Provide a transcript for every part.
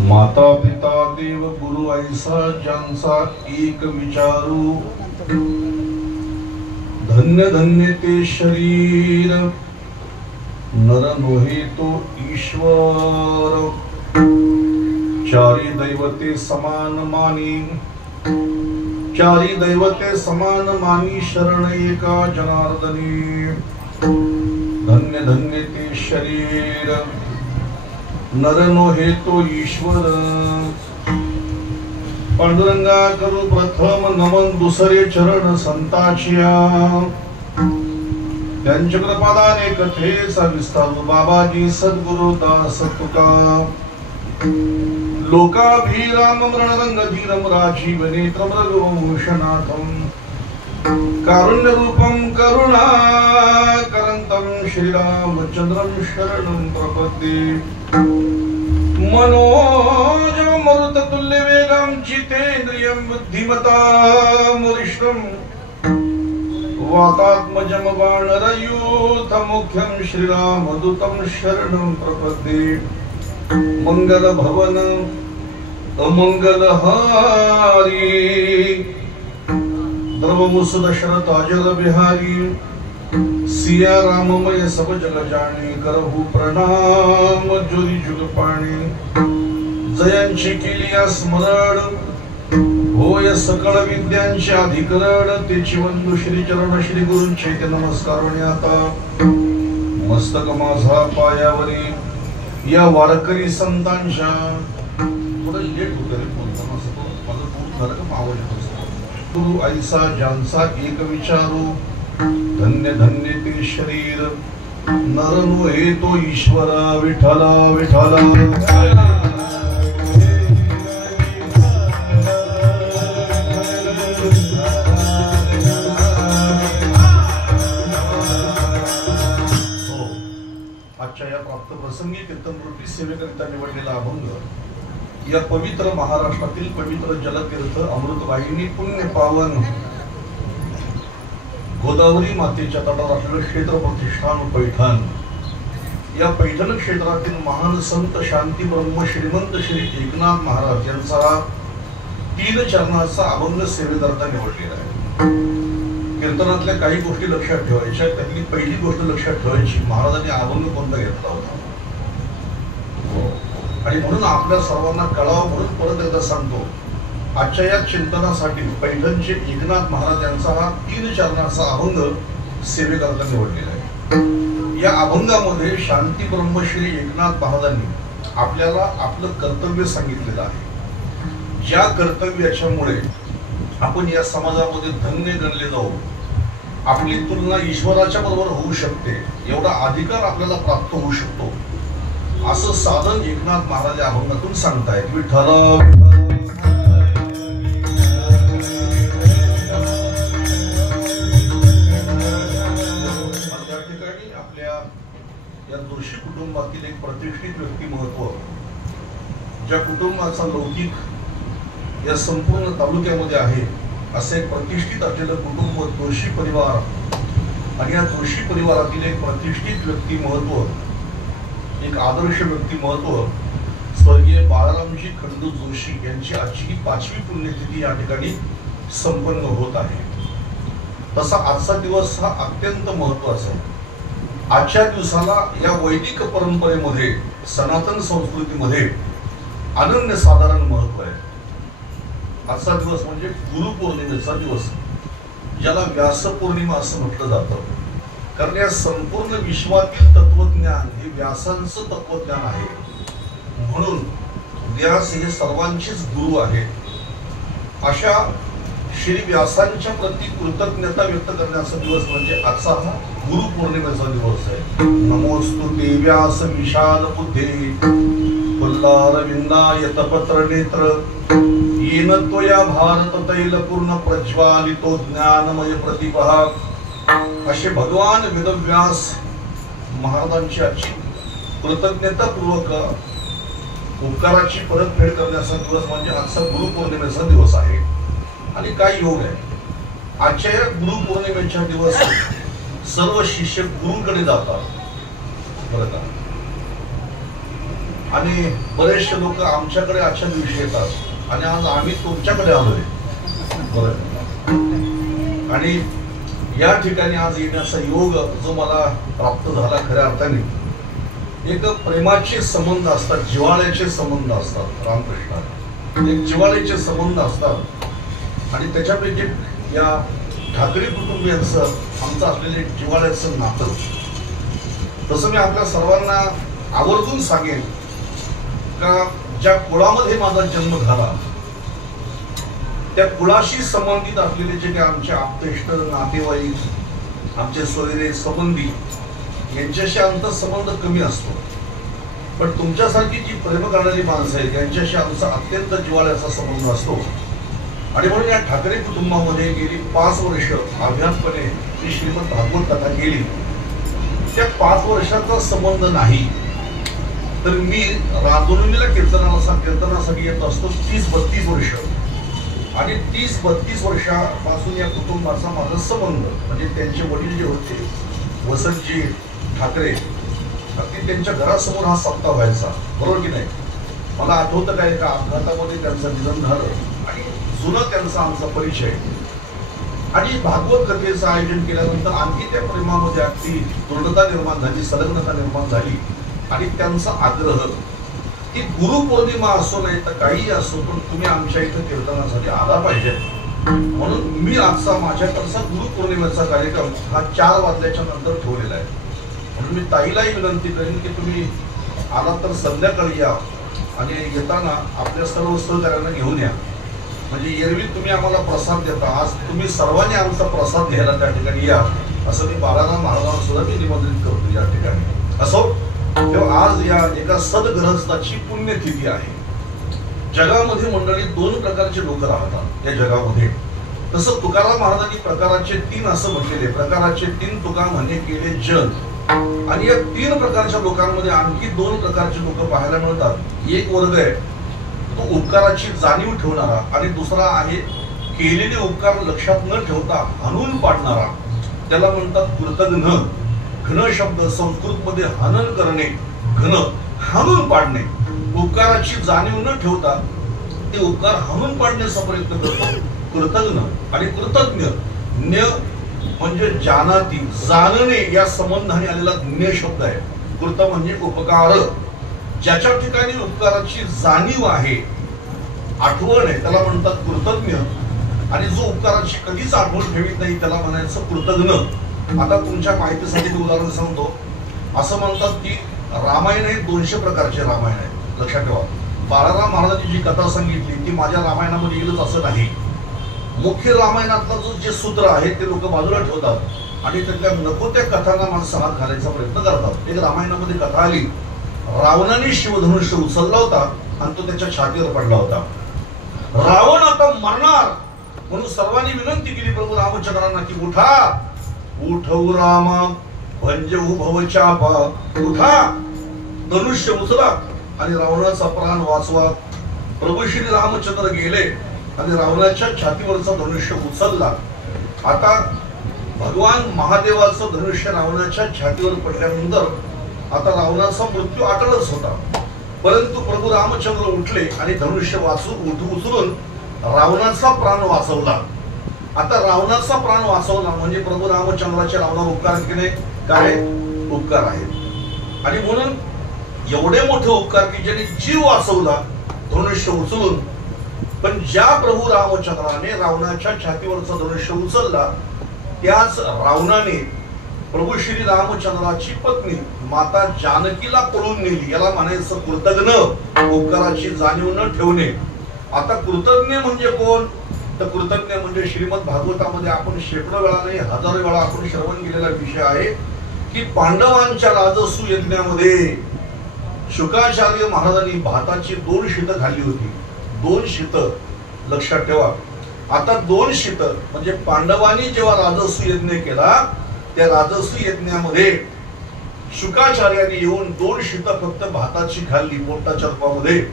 माता पिता देव गुरु ऐसा ज्यांचा एक विचारू, धन्य धन्य ते शरीर नर नोहे तो ईश्वर। चारी दैवते समान मानी, चारी दैवते समान मानी शरण एका जनार्दनी। धन्य धन्य ते शरीर नर नोहे तो ईश्वर। पांडुरंगा करू प्रथम नमन दुसरे चरण संताचिया। त्यांच्या कृपादाने कथेचा विस्तारू बाबाजी सद्गुरु दास तुका। लोकाभिराम मृणरंग धीरम राजीव नेत्रम रघुवंशनाथम। कारुण्य रूपम करुणाकरंतम श्रीरामचंद्रम शरणं प्रपद्ये। मनोजव मरुततुल्य वेगं जितेन्द्रियं बुद्धिमतां वरिष्ठं। वातात्मजं वानरयूथमुख्यं श्रीरामदूतं शरणं प्रपद्ये। मंगल भवन अमंगल हारी, द्रवमुस दशरथ अजर बिहारी। सिया राममय सब जग जाणी, करहु प्रणाम जोरी जुग पाणी। जयांची केलिया स्मरण, होय सकळ विद्यांचे अधिकरण। तेची वंदू श्री चरण श्री गुरूंचे ते नमस्कार आता। मस्तक माझा पायावरी या वारकरी संतांच्या। थोडं लेट होतं रे बोलताना, असं तो माझं पूर्ण झालं का आवाज येतो। गुरु ऐसा ज्यांचा एक विचारू, धन्य धन्य ते शरीर नर नोहे तो ईश्वर। विठ्ठला विठ्ठला या प्राप्त प्रसंगी कीर्तनवृत्ती सेवेकरिता निवडलेला अभंग या पवित्र महाराष्ट्रातील पवित्र जलतीर्थ अमृतवाहिनी पुण्य पावन गोदावरी मातेच्या तटावर असलेलं क्षेत्र प्रतिष्ठान पैठण। या पैठण क्षेत्रातील महान संत शांती ब्रह्म श्रीमंत श्री एकनाथ महाराज यांचा 3 चरणाचा अभंग सेवेकरिता निवडलेला आहे। कीर्तनातल्या काही गोष्टी लक्षात ठेवायच्या। त्यातली पहिली गोष्ट लक्षात ठेवायची, महाराजांनी अभंग कोणता घेतला होता। आणि म्हणून आपल्या सर्वांना कळावं म्हणून परत एकदा सांगतो, आजच्या या चिंतनासाठी पैठणचे एकनाथ महाराज यांचा हा 3 चरणाचा अभंग सेवेकरिता निवडलेला आहे। या अभंगामध्ये शांती ब्रह्मश्री एकनाथ महाराजांनी आपल्याला आपलं कर्तव्य सांगितलेलं आहे। ज्या कर्तव्याच्यामुळे आपण या समाजामध्ये धन्य गणले जाऊ, आपली तुलना ईश्वराच्या बरोबर होऊ शकते, एवढा अधिकार आपल्याला प्राप्त होऊ शकतो, असं साधन एकनाथ महाराज अभंगातून सांगतायत। विठ्ठल त्या ठिकाणी आपल्या या दोषी कुटुंबातील एक प्रतिष्ठित व्यक्तिमत्व, ज्या कुटुंबाचा लौकिक या संपूर्ण तालुक्यामध्ये आहे, असे एक प्रतिष्ठित असलेलं कुटुंब जोशी परिवार। आणि या जोशी परिवारातील एक प्रतिष्ठित व्यक्तिमत्व, एक आदर्श व्यक्तिमत्व स्वर्गीय बाळरामजी खंडू जोशी यांची आजची 5वी पुण्यतिथी या ठिकाणी संपन्न होत आहे। तसा आजचा दिवस हा अत्यंत महत्त्वाचा आहे। आजच्या दिवसाला या वैदिक परंपरेमध्ये, सनातन संस्कृतीमध्ये अनन्यसाधारण महत्त्व आहे। आजचा दिवस म्हणजे गुरुपौर्णिमेचा दिवस, ज्याला व्यास पौर्णिमा असं म्हटलं जातं। कारण या संपूर्ण विश्वातील तत्वज्ञान हे व्यासांचं तत्वज्ञान आहे, म्हणून व्यास हे सर्वांचेच गुरु आहेत। अशा श्री व्यासांच्या प्रती कृतज्ञता व्यक्त करण्याचा दिवस म्हणजे आजचा हा गुरुपौर्णिमेचा दिवस आहे। नमोस्तुते व्यास विशाल बुद्धे, पुल्लारविंदाय तपत्र नेत्र। येन त्वया भारत तैल पूर्ण प्रज्वालितो ज्ञानमय प्रतिभा। असे भगवान वेदव्यास महाराजांची आजची कृतज्ञतापूर्वक उपकाराची परतफेड करण्याचा दिवस म्हणजे आजचा गुरुपौर्णिमेचा दिवस आहे। आणि काय योग आहे, आजच्या या गुरुपौर्णिमेच्या दिवस सर्व शिष्य गुरूंकडे जातात, बरं का। आणि बरेचसे लोक आमच्याकडे आजच्या दिवशी येतात आणि आज आम्ही तुमच्याकडे आलोय बरं. आणि या ठिकाणी आज येण्याचा योग जो मला प्राप्त झाला खऱ्या अर्थाने, एक प्रेमाचे संबंध असतात, जिव्हाळ्याचे संबंध असतात. रामकृष्ण एक जिव्हाळ्याचे संबंध असतात आणि त्याच्यापैकी या ठाकरे कुटुंबियांचं आमचं असलेले जिव्हाळ्याचं नातं. तसं मी आपल्या सर्वांना आवर्जून सांगेन का ज्या कुळामध्ये माझा जन्म झाला त्या कुळाशी संबंधित असलेले जे काही आमचे आप्तेष्ट, नातेवाईक, आमचे सोयरे, संबंधी यांच्याशी आमचा संबंध कमी असतो. पण तुमच्यासारखी जी प्रेम करणारी माणसं आहेत त्यांच्याशी आमचा अत्यंत जिव्हाळ्याचा संबंध असतो. आणि म्हणून या ठाकरे कुटुंबामध्ये गेली 5 वर्ष अज्ञातपणे जी श्रीमद भागवत कथा गेली, त्या 5 वर्षाचा संबंध नाही. तर मी रामधुनीला कीर्तनासाठी येत असतो 30-32 वर्ष. आणि 30-32 वर्षापासून या कुटुंबाचा माझा संबंध, म्हणजे त्यांचे वडील जे होते वसंतजी ठाकरे, अगदी त्यांच्या घरासमोर हा सप्ताह व्हायचा, बरोबर की नाही. मला आठवतं काय, एका अपघातामध्ये त्यांचं निधन झालं आणि जुनं त्यांचा आमचा परिचय. आणि भागवत कथेचं आयोजन केल्यानंतर आणखी त्या प्रेमामध्ये अगदी दृढता निर्माण झाली, संलग्नता निर्माण झाली. आणि त्यांचा आग्रह की गुरुपौर्णिमा असो नाही तर काही असो, पण तुम्ही आमच्या इथं कीर्तनासाठी आला पाहिजे. म्हणून मी आजचा माझ्याकडचा गुरुपौर्णिमेचा कार्यक्रम हा 4 वाजल्याच्या नंतर ठेवलेला आहे. म्हणून मी ताईलाही विनंती करेन की तुम्ही आला तर संध्याकाळी या आणि येताना आपल्या सर्व सहकार्यांना घेऊन या. म्हणजे एरवी तुम्ही आम्हाला प्रसाद देता, आज तुम्ही सर्वांनी आमचा प्रसाद घ्यायला त्या ठिकाणी या, असं मी बाळाराम महाराजांना सुद्धा मी निमंत्रित करतो या ठिकाणी. असो, तेव्हा आज या एका सद्गृहस्थाची पुण्यतिथी आहे. जगामध्ये मंडळी 2 प्रकारचे लोक राहतात या जगामध्ये. तसं तुकाराम महाराजांनी प्रकाराचे 3 असं म्हटलेले, प्रकाराचे 3 तुका म्हणे केले जन. आणि या 3 प्रकारच्या लोकांमध्ये आणखी 2 प्रकारचे लोक पाहायला मिळतात. एक वर्ग आहे तो उपकाराची जाणीव ठेवणारा आणि दुसरा आहे केलेले उपकार लक्षात न ठेवता हनून पाडणारा. त्याला म्हणतात कृतघ्न. घन शब्द संस्कृत मध्ये हनन करणे, घन हाणून पाडणे. उपकाराची जाणीव न ठेवता ते उपकार हाणून पाडण्याचा प्रयत्न करतो कृतघ्न. आणि कृतज्ञ, ज्ञ म्हणजे जानाती, जाणणे या संबंधाने आलेला ज्ञ शब्द आहे. कृत म्हणजे उपकार, ज्याच्या ठिकाणी उपकाराची जाणीव आहे, आठवण आहे, त्याला म्हणतात कृतज्ञ. आणि जो उपकाराची कधीच आठवण ठेवीत नाही त्याला म्हणायचं कृतघ्न. आता तुमच्या माहितीसाठी मी उदाहरण सांगतो. असं म्हणतात की रामायण हे 200 प्रकारचे रामायण आहेत. लक्षात ठेवा, बाळाराम महाराजांची जी कथा सांगितली ती माझ्या रामायणामध्ये येईलच असं नाही. मुख्य रामायणातलं जे सूत्र आहे ते लोक बाजूला ठेवतात आणि त्यातल्या नको त्या कथांना माणसं हात घालायचा प्रयत्न करतात. एक रामायणामध्ये कथा आली, रावणाने शिवधनुष्य उचलला होता आणि तो त्याच्या छातीवर पडला होता. रावण आता मरणार म्हणून सर्वांनी विनंती केली प्रभू रामचंद्रांना की उठा, उठवू रामा भंजऊ भवचापा, उठा, धनुष्य उचला आणि रावणाचा प्राण वाचवा. प्रभू श्री रामचंद्र गेले आणि रावणाच्या छातीवरचा धनुष्य उचलला. आता भगवान महादेवाचं धनुष्य रावणाच्या छातीवर पडल्यानंतर आता रावणाचा मृत्यू अटळच होता. परंतु प्रभू रामचंद्र उठले आणि धनुष्य उचलून रावणाचा प्राण वाचवला. आता रावणाचा प्राण वाचवला म्हणजे प्रभू रामचंद्राचे रावणावर उपकार केले, काय उपकार आहेत. आणि म्हणून एवढे मोठे उपकार की ज्यांनी जीव वाचवला धनुष्य उचलून. पण ज्या प्रभू रामचंद्राने रावणाच्या छातीवरचा धनुष्य उचलला त्याच रावणाने प्रभू श्री रामचंद्राची पत्नी माता जानकीला पळून नेली. याला म्हणायचं कृतघ्न, उपकाराची जाणीव न ठेवणे. आता कृतज्ञ म्हणजे कोण, तर कृतज्ञ म्हणजे श्रीमद भागवतामध्ये आपण शेकडो वेळा नाही हजारो वेळा आपण श्रवण केलेला विषय आहे की पांडवांच्या राजसू यज्ञामध्ये शुकाचार्य महाराजांनी भाताची 2 शीतं खाल्ली होती. 2 शीतं, लक्षात ठेवा. आता 2 शीतं म्हणजे पांडवांनी जेव्हा राजसू यज्ञ केला त्या राजसू यज्ञामध्ये शुकाचार्याने येऊन 2 शीतं फक्त भाताची खाल्ली पोपटाच्या रूपामध्ये.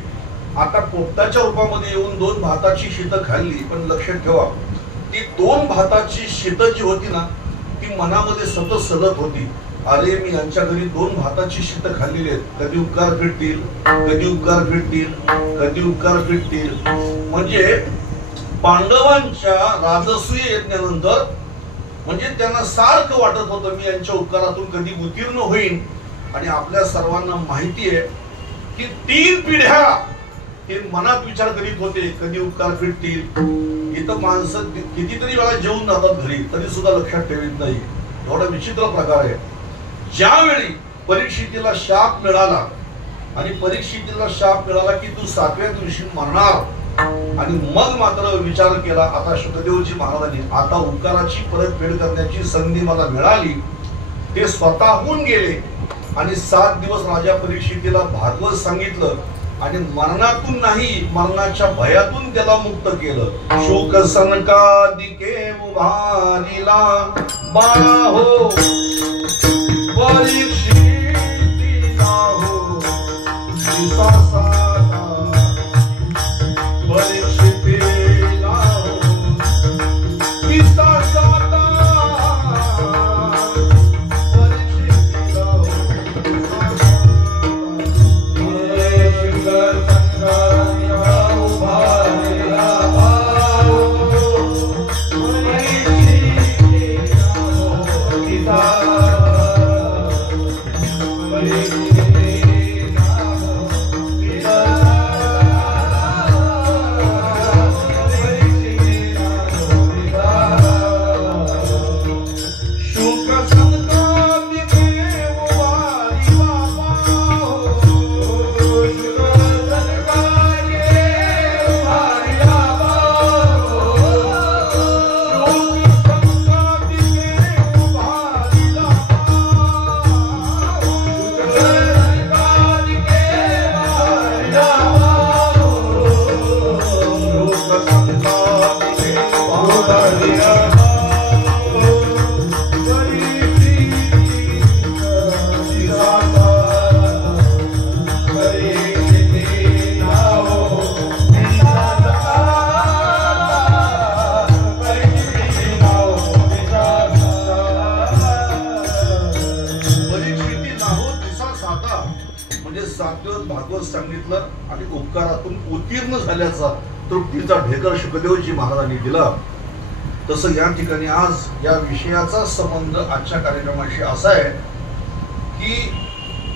आता पोपटाच्या रूपामध्ये येऊन 2 भाताची शीतं खाल्ली. पण लक्षात ठेवा ती 2 भाताची शीतं जी होती ना ती मनामध्ये सतत सलत होती. अरे मी यांच्या घरी 2 भाताची शीत खाल्लेली आहेत, कधी उपकार फिटतील, कधी उपकार फिटतील, कधी उपकार फिटतील. म्हणजे पांडवांच्या राजसूय यज्ञानंतर म्हणजे त्यांना सारखं वाटत होतं मी यांच्या उपकारातून कधी उत्तीर्ण होईन. आणि आपल्या सर्वांना माहिती आहे की 3 पिढ्या हे मनात विचार करीत होते कधी उपकार फिटतील. इथं माणसं कितीतरी वेळा जेवून जातात घरी तरी सुद्धा लक्षात ठेवीत नाही. एवढा विचित्र प्रकार आहे. ज्यावेळी परीक्षितीला शाप मिळाला आणि परीक्षितीला शाप मिळाला की तू 7व्या दिवशी मरणार, आणि मग मात्र विचार केला आता शुकदेवजी महाराजांनी आता उपकाराची परतफेड करण्याची संधी मला मिळाली. ते स्वतःहून गेले आणि 7 दिवस राजा परीक्षितीला भागवत सांगितलं आणि मरणातून नाही मरणाच्या भयातून त्याला मुक्त केलं. शोक सनकादिके उभारिला बाहो परीक्षितीला हो विश्वासाला परीक्षितीला हो विश्वासाला परीक्षितीला हो भागवत सांगितलं आणि उपकारातून उत्तीर्ण झाल्याचा तृप्तीचा ढेकर शुकदेवजी महाराजांनी दिला. तसं या ठिकाणी आज या विषयाचा संबंध आजच्या कार्यक्रमाशी असा आहे की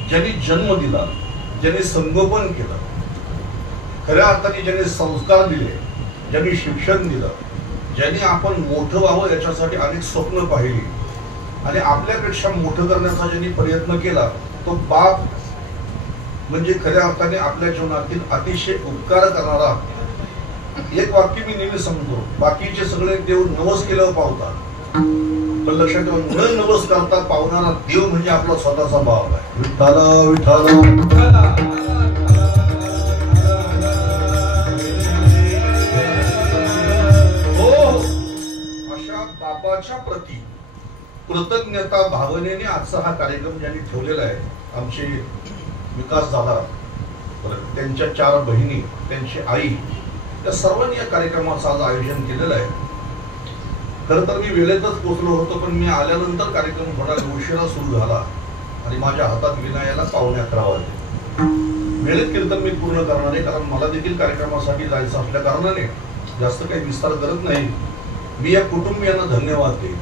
ज्यांनी जन्म दिला, ज्यांनी संगोपन केलं, खऱ्या अर्थाने ज्यांनी संस्कार दिले, ज्यांनी शिक्षण दिलं, ज्यांनी आपण मोठं व्हावं याच्यासाठी अनेक स्वप्न पाहिली आणि आपल्यापेक्षा मोठं करण्याचा ज्यांनी प्रयत्न केला तो बाप म्हणजे खऱ्या अर्थाने आपल्या जीवनातील अतिशय उपकार करणारा. एक वाक्य मी नेहमी सांगतो, बाकीचे सगळे देव नवस केल्यावर पावतात, पण लक्षात ठेवा न नवस करता पावणारा देव म्हणजे आपला स्वतःचा भाव आहे. विठ्ठल विठ्ठल हो, अशा बापाच्या प्रती कृतज्ञता भावनेने आजचा हा कार्यक्रम ज्यांनी ठेवलेला आहे, आमचे विकास दादा, त्यांच्या 4 बहिणी, त्यांची आई, त्या सर्वांनी या कार्यक्रमाचं आज आयोजन केलेलं आहे. खरं तर मी वेळेतच पोहोचलो होतो, पण मी आल्यानंतर कार्यक्रम थोडा उशिरा सुरू झाला आणि माझ्या हातात विनायाला 11:15 वाजले. वेळेत कीर्तन मी पूर्ण करणार आहे, कारण मला देखील कार्यक्रमासाठी जायचं असल्या कारणाने जास्त काही विस्तार करत नाही. मी या कुटुंबियांना धन्यवाद देईन.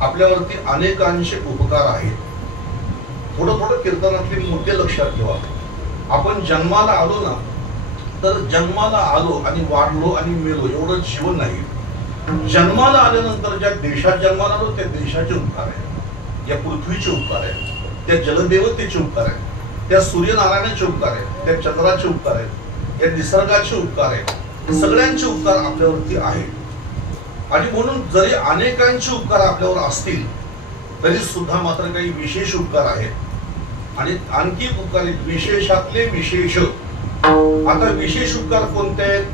आपल्यावरती अनेकांचे उपकार आहेत. थोडं थोडं कीर्तनातले मुद्दे लक्षात ठेवा. आपण जन्माला आलो ना, तर जन्माला आलो आणि वाढलो आणि मेलो एवढं जीवन नाही. जन्माला आल्यानंतर ज्या देशात जन्माला आलो त्या देशाचे उपकार आहे, या पृथ्वीचे उपकार आहे, त्या जलदेवतेचे उपकार आहे, त्या सूर्यनारायणाचे उपकार आहे, त्या चंद्राचे उपकार आहेत, या निसर्गाचे उपकार आहेत. सगळ्यांचे उपकार आपल्यावरती आहेत. आणि म्हणून जरी अनेकांचे उपकार आपल्यावर असतील तरी सुद्धा मात्र काही विशेष उपकार आहेत. आणि आणखी उपकार विशेषातले विशेष. आता विशेष उपकार कोणते आहेत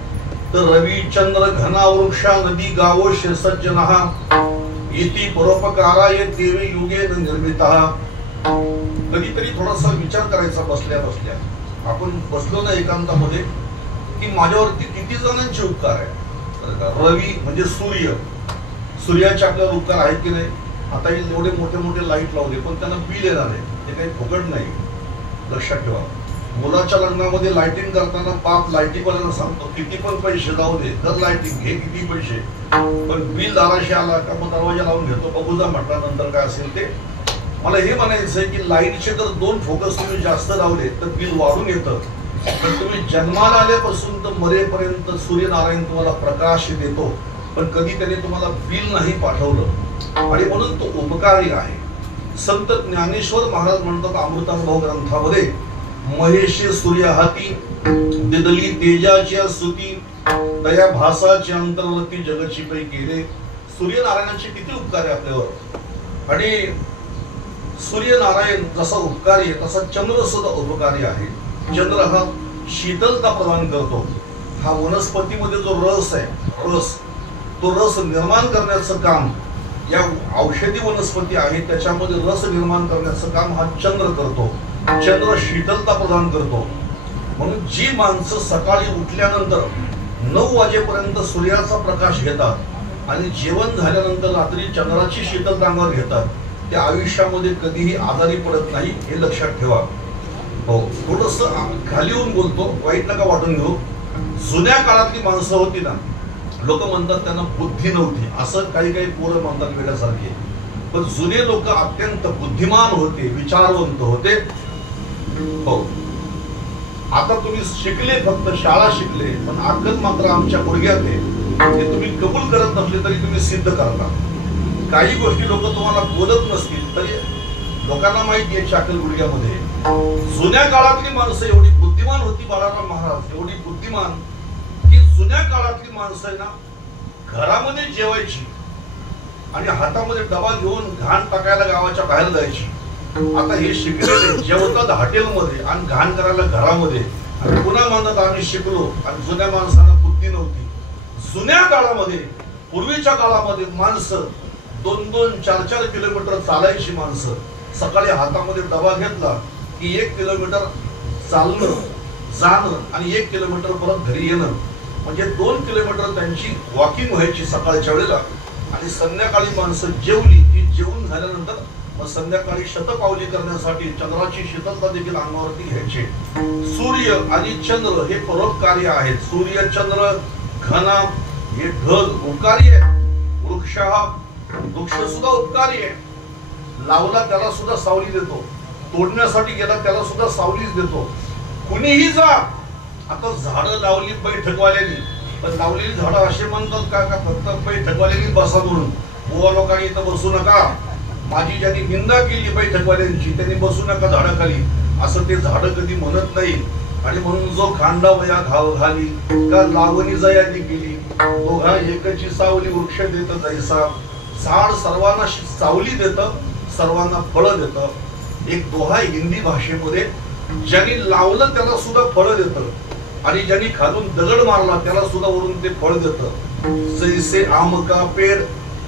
तर रवी चंद्र घना वृक्षा नदी गावो सज्जनः इति परोपकाराय देवे युगे निर्मितः. कधीतरी थोडासा विचार करायचा बसल्या बसल्या. आपण बसलो ना एकांतामध्ये की माझ्यावरती किती जणांचे उपकार आहेत. रवी म्हणजे सूर्य, सूर्याचे आपल्यावर उपकार आहेत की नाही. आता एवढे मोठे मोठे लाईट लावले पण त्यांना बिल येणार आहे, ते काही फुकट नाही, लक्षात ठेवा. मुलाच्या लग्नामध्ये लाइटिंग करताना बाप लाइटिंगवाल्याला सांगतो किती पण पैसे जाऊ दे, तर लाइटिंग घे किती पैसे, पण बिल दाराशी आला का मग दरवाजा लावून घेतो, बघूजा म्हटला नंतर काय असेल ते. मला हे म्हणायचं आहे की लाईटचे जर 2 फोकस तुम्ही जास्त लावले तर बिल वाढून येतं, पण तुम्ही जन्माला आल्यापासून तर मरेपर्यंत सूर्यनारायण तुम्हाला प्रकाश देतो, पण कधी त्याने तुम्हाला बिल नाही पाठवलं आणि म्हणून तो उपकारी आहे. संत ज्ञानेश्वर महाराज म्हणतात अमृतानुभव ग्रंथामध्ये, महेश सूर्य हाती दिदली तेजाची स्तुती, दया भासाची अंतर्वती जगची पै केले. सूर्यनारायणाचे किती उपकार आहे आपल्यावर, आणि सूर्यनारायण जसा उपकारी आहे तसा चंद्र सुद्धा उपकारी आहे. चंद्र हा शीतलता प्रदान करतो. हा वनस्पतीमध्ये जो रस आहे, तो रस निर्माण करण्याचं काम, या औषधी वनस्पती आहे त्याच्यामध्ये रस निर्माण करण्याचं काम हा चंद्र करतो. चंद्र शीतलता प्रदान करतो. म्हणून जी माणसं सकाळी उठल्यानंतर 9 वाजेपर्यंत सूर्याचा प्रकाश घेतात आणि जेवण झाल्यानंतर रात्री चंद्राची शीतलता अंगावर घेतात, त्या आयुष्यामध्ये कधीही आजारी पडत नाही, हे लक्षात ठेवा. हो, थोडस खाली येऊन बोलतो, वाईट नका वाटून घेऊ. जुन्या काळातली माणसं होती ना, लोक म्हणतात त्यांना बुद्धी नव्हती, असं काही काही पोरं म्हणतात वेड्यासारखे, पण जुने लोक अत्यंत बुद्धिमान होते, विचारवंत होते. हो, आता तुम्ही शिकले, फक्त शाळा शिकले, पण अक्कल मात्र आमच्या गुडघ्यात आहे. ते तुम्ही कबूल करत नसले तरी तुम्ही सिद्ध करता. काही गोष्टी लोक तुम्हाला बोलत नसतील तरी लोकांना माहिती आहे अक्कल गुडघ्यामध्ये. जुन्या काळातली माणसं एवढी बुद्धिमान होती, बाळाराम महाराज एवढी बुद्धिमान की जुन्या काळातली माणसं आहे ना, घरामध्ये जेवायची आणि हातामध्ये डबा घेऊन घाण टाकायला गावाच्या बाहेर जायची. आता हे शिकलेले जेवतात हॉटेलमध्ये आणि घाण करायला घरामध्ये, आणि पुन्हा म्हणतात आम्ही शिकलो, आणि जुन्या माणसांना बुद्धी नव्हती. जुन्या काळामध्ये, पूर्वीच्या काळामध्ये माणसं 2-2, 4-4 किलोमीटर चालायची माणसं. सकाळी हातामध्ये डबा घेतला की 1 किलोमीटर चालणं जाणं आणि 1 किलोमीटर परत घरी येणं, म्हणजे 2 किलोमीटर त्यांची वॉकिंग व्हायची सकाळच्या वेळेला. आणि संध्याकाळी माणसं जेवली की जेवून झाल्यानंतर मग संध्याकाळी शतपावली करण्यासाठी चंद्राची शीतलता देखील अंगावरती घ्यायचे. सूर्य आणि चंद्र हे परोपकारी आहेत. सूर्य चंद्र घना हे ढग उपकारी आहे. वृक्ष सुद्धा उपकारी आहे. लावला त्याला सुद्धा सावली देतो, तोडण्यासाठी गेला त्याला सुद्धा सावलीच देतो. कुणीही जा, आता झाडं लावली बैठकवाल्यांनी, पण लावलेली झाडं असे म्हणतात का फक्त बैठकवाल्यांनी बसा म्हणून, बुवा लोकांनी इथं बसू नका, माझी ज्यांनी निंदा केली बैठकवाल्यांची त्यांनी बसू नका झाडाखाली, असं ते झाडं कधी म्हणत नाही. आणि म्हणून जो खांडावया घाव घाली का लावणी जयानी केली, दोघा एकची सावली वृक्ष देत जैसा. झाड सर्वांना सावली देतं, सर्वांना फळं देतं. एक दोहा हिंदी भाषेमध्ये, ज्यांनी लावलं त्याला सुद्धा फळं देतं, आणि ज्यांनी खालून दगड मारला त्याला सुद्धा वरून ते फळ देतं. जैसे आम का पेड़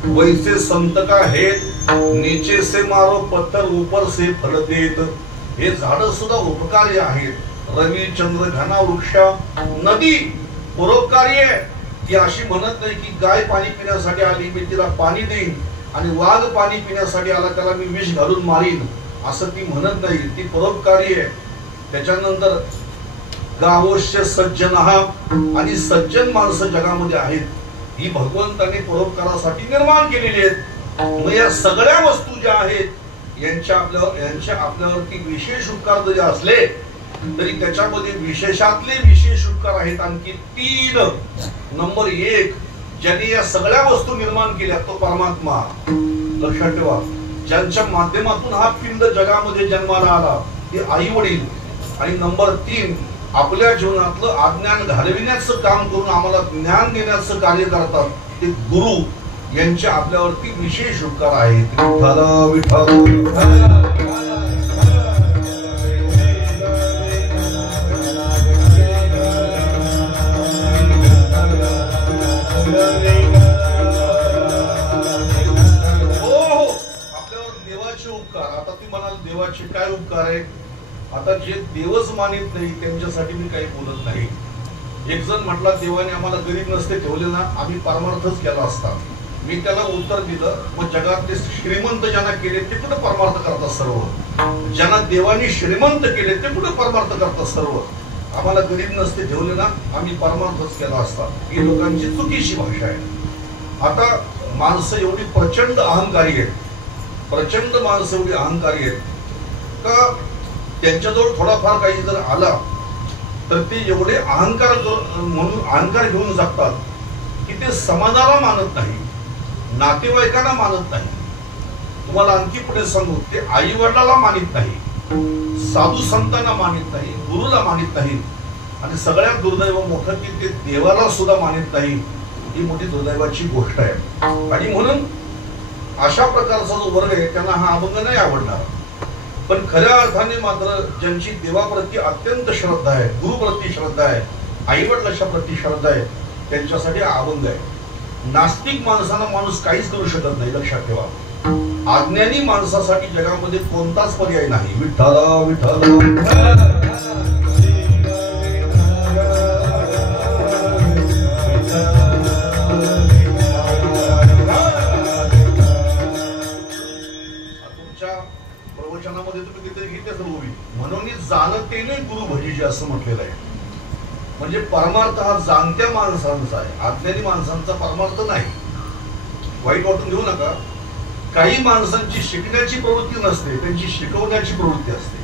वैसे संत का है, नीचे से मारो पत्थर ऊपर से फल देत. हे झाड सुद्धा उपकारी आहेत. रवी चंद्र घना वृक्ष नदी परोपकारी आहे. ती अशी म्हणत नाही की गाय पाणी पिण्यासाठी आली मी तिला पाणी देईन, आणि वाघ पाणी पिण्यासाठी आला त्याला मी विष घालून मारीन, असं ती म्हणत नाही. ती परोपकारी आहे. त्याच्यानंतर गावोश्य सज्जन, आणि सज्जन माणसं जगामध्ये आहेत, ही भगवंताने परोपकारासाठी निर्माण केलेली आहेत. मग या सगळ्या वस्तू ज्या आहेत यांच्या आपल्यावरती विशेष उपकार जरी असले तरी त्याच्यामध्ये विशेषातले विशेष उपकार आहेत आणखी 3. नंबर 1, ज्यांनी या सगळ्या वस्तू निर्माण केल्या तो परमात्मा, लक्षात ठेवा. ज्यांच्या माध्यमातून हा पिंड जगामध्ये जन्माला आला ते आई वडील. आणि नंबर 3, आपल्या जीवनातलं अज्ञान घालविण्याचं काम करून आम्हाला ज्ञान देण्याचं कार्य करतात ते गुरु. यांचे आपल्यावरती विशेष उपकार आहेत. देवाचे उपकार. आता ती म्हणाल देवाचे काय उपकार आहे. आता जे देवच मानित नाही त्यांच्यासाठी मी काही बोलत नाही. एक जण म्हटला देवाने आम्हाला गरीब नसते ठेवले ना, आम्ही परमार्थच केला असता. मी त्याला उत्तर दिलं, मग जगातले श्रीमंत ज्यांना केले ते कुठे परमार्थ करतात सर्व, ज्यांना देवानी श्रीमंत केले ते कुठे परमार्थ करतात सर्व. आम्हाला गरीब नसते ठेवले ना, आम्ही परमार्थच केला असता. ही लोकांची चुकीची भाषा आहे. आता माणसं एवढी प्रचंड अहंकारी आहेत, प्रचंड माणसं एवढी अहंकारी आहेत का त्यांच्याजवळ थोडाफार काही जर आला तर ते एवढे अहंकार म्हणून अहंकार घेऊन जगतात की ते समाजाला मानत नाही, नातेवाईकांना मानत नाही. तुम्हाला आणखी पुढे सांगू, ते आई वडिलाला मानित नाही, साधू संतांना मानित नाही, गुरुला मानित नाही, आणि सगळ्यात दुर्दैव मोठं की ते देवाला सुद्धा मानित नाही. ही मोठी दुर्दैवाची गोष्ट आहे. आणि म्हणून अशा प्रकारचा जो वर्ग आहे त्यांना हा अभंग नाही आवडणार. पण खऱ्या अर्थाने मात्र ज्यांची देवाप्रती अत्यंत श्रद्धा आहे, गुरुप्रती श्रद्धा आहे, आई वडिलांच्या प्रती श्रद्धा आहे, त्यांच्यासाठी हा अभंग आहे. नास्तिक माणसाला माणूस काहीच करू शकत नाही, लक्षात ठेवा. अज्ञानी माणसासाठी जगामध्ये कोणताच पर्याय नाही. विठ्ठल विठ्ठल प्रवचनामध्ये तुम्ही तिथे घेतच होईल म्हणून जाणतेने गुरु भजीचे असं म्हटलेलं आहे. म्हणजे परमार्थ हा जाणत्या माणसांचा आहे, अज्ञानी माणसांचा परमार्थ नाही. वाईट वाटून घेऊ नका. काही माणसांची शिकण्याची प्रवृत्ती नसते, त्यांची शिकवण्याची प्रवृत्ती असते.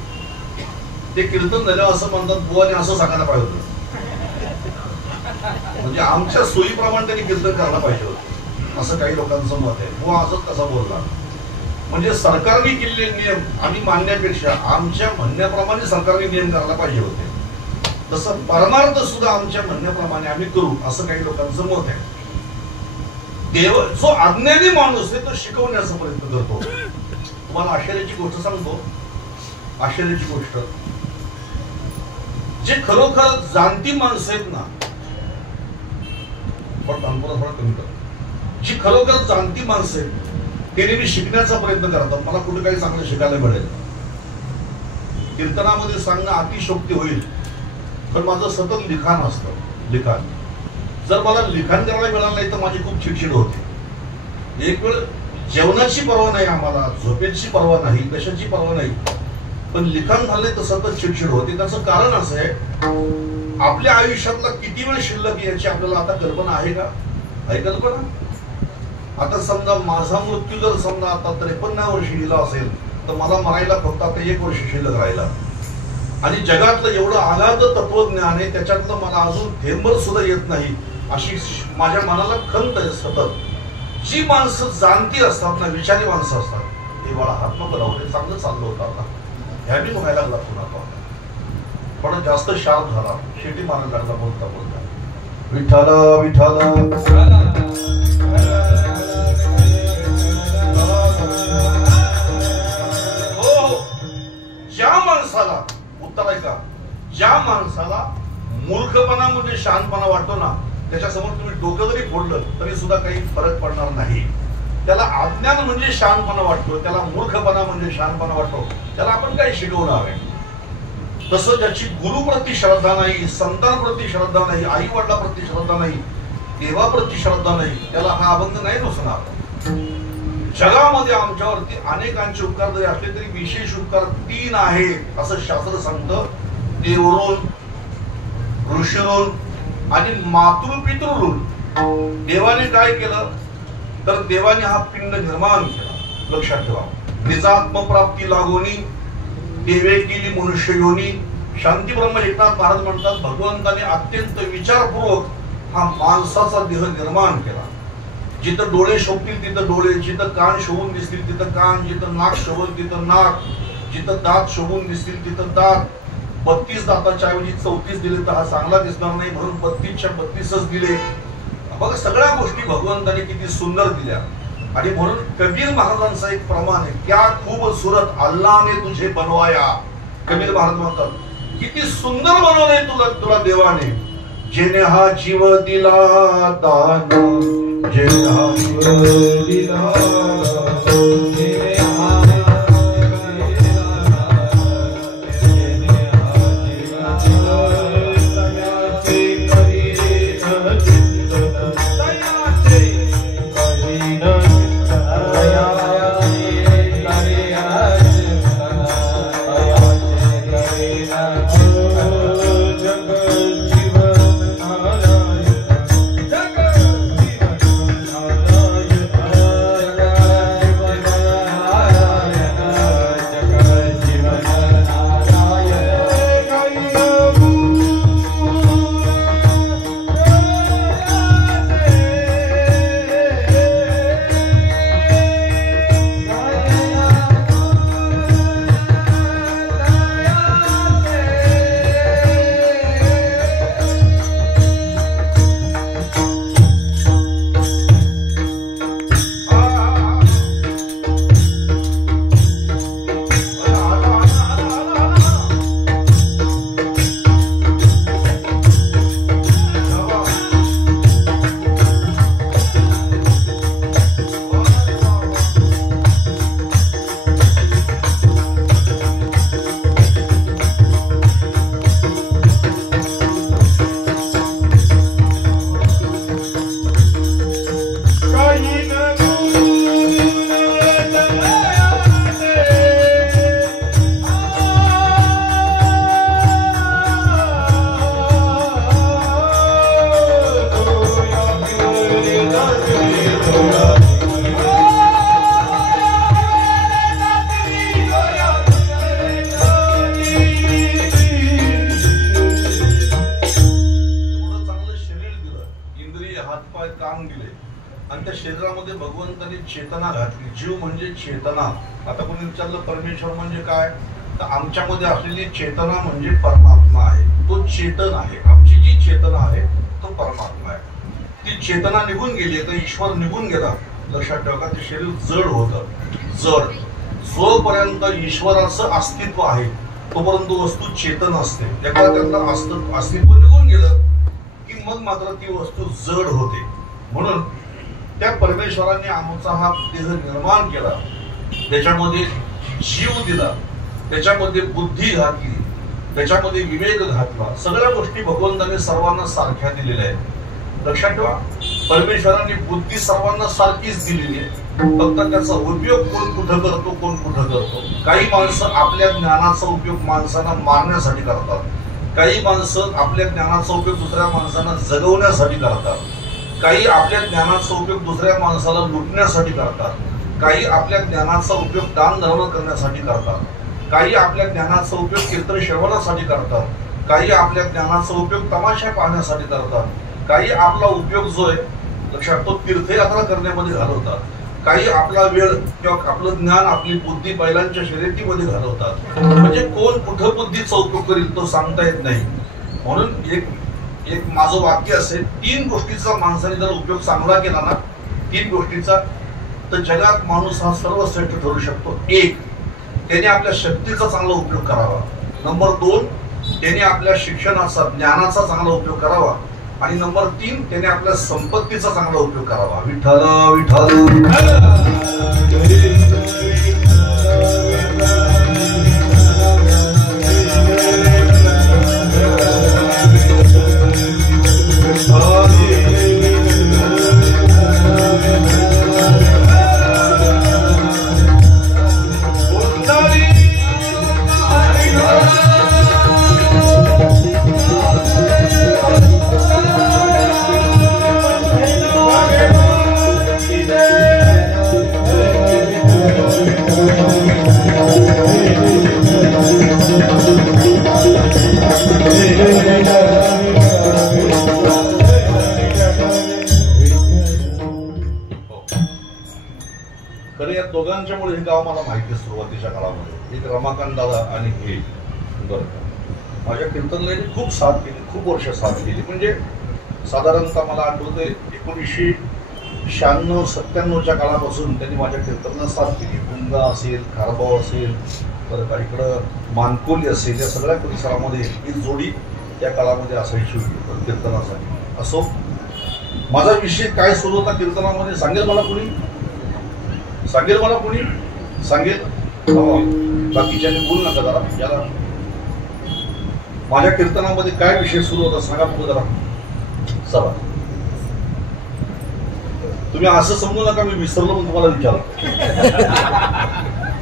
ते कीर्तन झालं असं म्हणतात, बुवाने असं सांगायला पाहिजे होतं, म्हणजे आमच्या सोयीप्रमाणे त्यांनी कीर्तन करायला पाहिजे होतं, असं काही लोकांचं मत आहे. बुवा असंच कसा बोलला, म्हणजे सरकारने केलेले नियम आम्ही मानण्यापेक्षा आमच्या म्हणण्याप्रमाणे सरकारने नियम करायला पाहिजे होते. तसं परमार्थ सुद्धा आमच्या म्हणण्याप्रमाणे आम्ही करू, असं काही लोकांचं मत आहे. देव जो अज्ञानी माणूस आहे तो शिकवण्याचा प्रयत्न करतो. तुम्हाला आश्चर्याची गोष्ट सांगतो, आश्चर्याची गोष्ट, जे खरोखर जाणती माणसं आहेत ना, थोडा कमी कर, जी खरोखर जाणती माणसं आहेत ते नेहमी शिकण्याचा प्रयत्न करतात. मला कुठे काही चांगलं शिकायला मिळेल, कीर्तनामध्ये सांगणं अतिशोक्ती होईल, पण माझं सतत लिखाण असतं. लिखाण जर मला लिखाण करायला मिळालं नाही तर माझी खूप चिडचिड होते. एक वेळ जेवणाची पर्वा नाही आम्हाला, झोपेची पर्वा नाही, कशाची पर्वा नाही, पण लिखाण झाले तर सतत चिडचिड होते. त्याचं कारण असं आहे, आपल्या आयुष्यातला किती वेळ शिल्लक याची आपल्याला आता कल्पना आहे का? आहे कल्पना? आता समजा माझा मृत्यू जर समजा आता 53 वर्षी गेला असेल तर मला मरायला फक्त आता 1 वर्ष शिल्लक राहिला. आणि जगातलं एवढं आगाध तत्वज्ञान आहे त्याच्यातलं मला अजून थेंबर सुद्धा येत नाही, अशी माझ्या मनाला खंत आहे सतत. जी माणसं जाणती असतात ना, विचारी माणसं असतात, ते मला हात नको लावले, चांगलं चाललं होतं, आता ह्या बी व्हायला लागला पुन्हा तो पण जास्त शार्प झाला, शेटी मारायला लागला बोलता बोलता. विठ्ठल विठ्ठल ज्या माणसाला उत्तर आहे का, ज्या माणसाला मूर्खपणामध्ये शहाणपणा वाटतो ना, त्याच्यासमोर तुम्ही डोकं जरी फोडलं तरी सुद्धा काही फरक पडणार नाही. त्याला अज्ञान म्हणजे शहाणपणा वाटतो, त्याला मूर्खपणा म्हणजे शहाणपणा वाटतो, त्याला आपण काही शिकवणार आहे. तसं ज्याची गुरुप्रती श्रद्धा नाही, संतांप्रती श्रद्धा नाही, आई वडिलांप्रती श्रद्धा नाही, देवाप्रती श्रद्धा नाही, त्याला हा अभंग नाही रुसणार. जगामध्ये आमच्यावरती अनेकांचे उपकार जरी असले तरी विशेष उपकार 3 आहेत असं शास्त्र सांगतं. देवरून, ऋषीरून आणि मातृपितृरून. देवाने काय केलं तर देवाने हा पिंड निर्माण केला. लक्षात ठेवा, निजात्म प्राप्ती लागोनी देवे केली मनुष्य योनी. शांती ब्रह्म एकनाथ महाराज म्हणतात, भगवंताने अत्यंत विचारपूर्वक हा माणसाचा देह निर्माण केला. जिथं डोळे शोभतील तिथं डोळे, जिथं कान शोभून दिसतील तिथं कान, जिथं नाक शोभल तिथं नाक, जिथं दात शोभून दिसतील तिथं दात. 32 दाताच्या ऐवजी 34 दिले तर हा चांगला दिसणार नाही, म्हणून 32च्या 32च दिले. बघा सगळ्या गोष्टी भगवंताने किती सुंदर दिल्या. आणि म्हणून कबीर महाराजांचा एक प्रमाण आहे, क्या खूबसूरत अल्लाह ने तुझे बनवाया. कबीर महाराज म्हणतात, किती सुंदर बनवलंय तुला देवाने. जेने हा जीव दिला दान, जेने हा जीव दिला, जेने हा आणि त्या शरीरामध्ये भगवंताने चेतना घातली. जीव म्हणजे चेतना. आता कोणी विचारलं परमेश्वर म्हणजे काय, तर आमच्यामध्ये असलेली चेतना म्हणजे परमात्मा आहे. तो चेतन आहे. आमची जी चेतना आहे तो परमात्मा आहे. ती चेतना निघून गेली तर ईश्वर निघून गेला. लक्षात ठेवा, ते शरीर जड होतं. जड जोपर्यंत ईश्वराचं अस्तित्व आहे तोपर्यंत वस्तू चेतन असते. एकदा त्यांना अस्तित्व निघून गेलं की मग मात्र ती वस्तू जड होते. म्हणून त्या परमेश्वराने आमचा हा देह निर्माण केला, त्याच्यामध्ये जीव दिला, त्याच्यामध्ये बुद्धी घातली, त्याच्यामध्ये विवेक घातला. सगळ्या गोष्टी भगवंताने सर्वांना सारख्या दिलेल्या आहेत. लक्षात ठेवा, परमेश्वराने बुद्धी सर्वांना सारखीच दिलेली आहे. फक्त त्याचा उपयोग कोण कुठं करतो, कोण कुठं करतो. काही माणसं आपल्या ज्ञानाचा उपयोग माणसांना मारण्यासाठी करतात. काही माणसं आपल्या ज्ञानाचा उपयोग दुसऱ्या माणसांना जगवण्यासाठी करतात. काही आपल्या ज्ञानाचा उपयोग दुसऱ्या माणसाला लुटण्यासाठी करतात. काही आपल्या ज्ञानाचा उपयोग दान धर्म करण्यासाठी करतात. काही आपल्या ज्ञानाचा उपयोग कीर्तन श्रवणासाठी करतात. काही आपल्या ज्ञानाचा उपयोग तमाशा पाहण्यासाठी करतात. काही आपला उपयोग जो आहे लक्षात तो तीर्थयात्रा करण्यामध्ये घालवतात. काही आपला वेळ किंवा आपलं ज्ञान, आपली बुद्धी बैलांच्या शर्यतीमध्ये घालवतात. म्हणजे कोण कुठं बुद्धीचा उपयोग करील तो सांगता येत नाही. म्हणून एक माझं वाक्य असेल, 3 गोष्टीचा माणसाने जर उपयोग चांगला केला ना, 3 गोष्टीचा, तर जगात माणूस हा सर्वश्रेष्ठ ठरू शकतो. 1, त्याने आपल्या शक्तीचा चांगला उपयोग करावा. नंबर 2, त्याने आपल्या शिक्षणाचा, ज्ञानाचा चांगला उपयोग करावा. आणि नंबर 3, त्याने आपल्या संपत्तीचा चांगला उपयोग करावा. विठ्ठल विठ्ठल. खरं या दोघांच्यामुळे हे गाव मला माहिती आहे. सुरुवातीच्या काळामध्ये एक रमाकांत दादा आणि हे बरं माझ्या कीर्तनला खूप साथ केली, खूप वर्ष साथ केली. म्हणजे साधारणतः मला आठवतंय 1996-97च्या काळापासून त्यांनी माझ्या कीर्तनाला साथ केली. गुंगा असेल, खारबाव असेल, परत का इकडं मानकोली असेल, या सगळ्या परिसरामध्ये ही जोडी त्या काळामध्ये असायची होती कीर्तनासाठी. असो, माझा विषय काय सुरू होता कीर्तनामध्ये सांगेल मला कुणी? सांगेल मला कोणी? सांगेल? बाकीच्याने बोल नका जरा. याला माझ्या कीर्तनामध्ये काय विषय सुरू होता सांगा बघू जरा. चला, तुम्ही असं समजू नका मी विसरलो पण तुम्हाला विचारतो.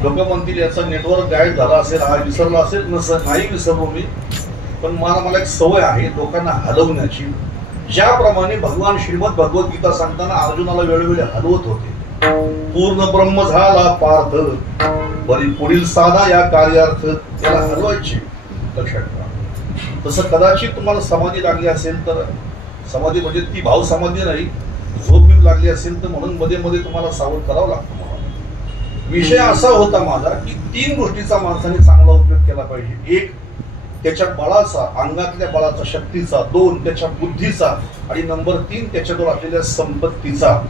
लोक म्हणतील याचा नेटवर्क गायब झाला असेल, हा विसरला असेल. नाही विसरलो मी, पण मला एक सवय आहे लोकांना हलवण्याची. ज्याप्रमाणे भगवान श्रीमद भगवद्गीता सांगताना अर्जुनाला वेळोवेळी हलवत होते. पूर्ण ब्रह्म झाला पार्थ, बरी पुढील साधा या कार्यार्थ, याला हलवायचे. लक्षात ठेवा. तसं कदाचित तुम्हाला समाधी लागली असेल तर, समाधी म्हणजे ती भाव समाधी नाही, झोप बीप लागली असेल तर म्हणून मध्ये मध्ये तुम्हाला सावध करावं लागतं. विषय असा होता माझा की 3 गोष्टीचा माणसाने चांगला उपयोग केला पाहिजे. 1, त्याच्या बळाचा, अंगातल्या बळाचा, शक्तीचा. 2, त्याच्या बुद्धीचा. आणि नंबर 3, त्याच्याजवळ असलेल्या संपत्तीचा.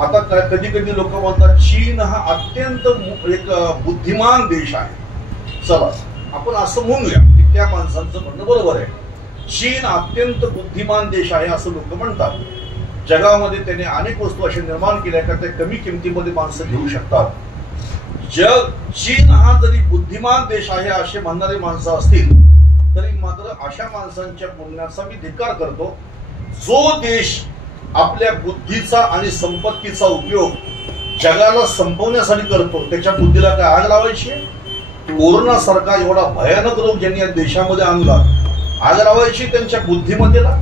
आता कधी कधी लोक म्हणतात चीन हा अत्यंत एक बुद्धिमान देश आहे. चला आपण असं म्हणूया की त्या माणसांचं म्हणणं बरोबर आहे. चीन अत्यंत बुद्धिमान देश आहे असं लोक म्हणतात. जगामध्ये त्याने अनेक वस्तू अशा निर्माण केल्या का त्या कमी किमतीमध्ये माणसं घेऊ शकतात. चीन हा जरी बुद्धिमान देश आहे असे म्हणणारे माणसं असतील तरी मात्र अशा माणसांच्या बोलण्याचा मी धिक्कार करतो. जो देश आपल्या बुद्धीचा आणि संपत्तीचा उपयोग जगाला संपवण्यासाठी करतो त्याच्या बुद्धीला काय आग लावायची? कोरोना सारखा एवढा भयानक रोग ज्यांनी या देशामध्ये आणला, आग लावायची त्यांच्या बुद्धिमत्तेला.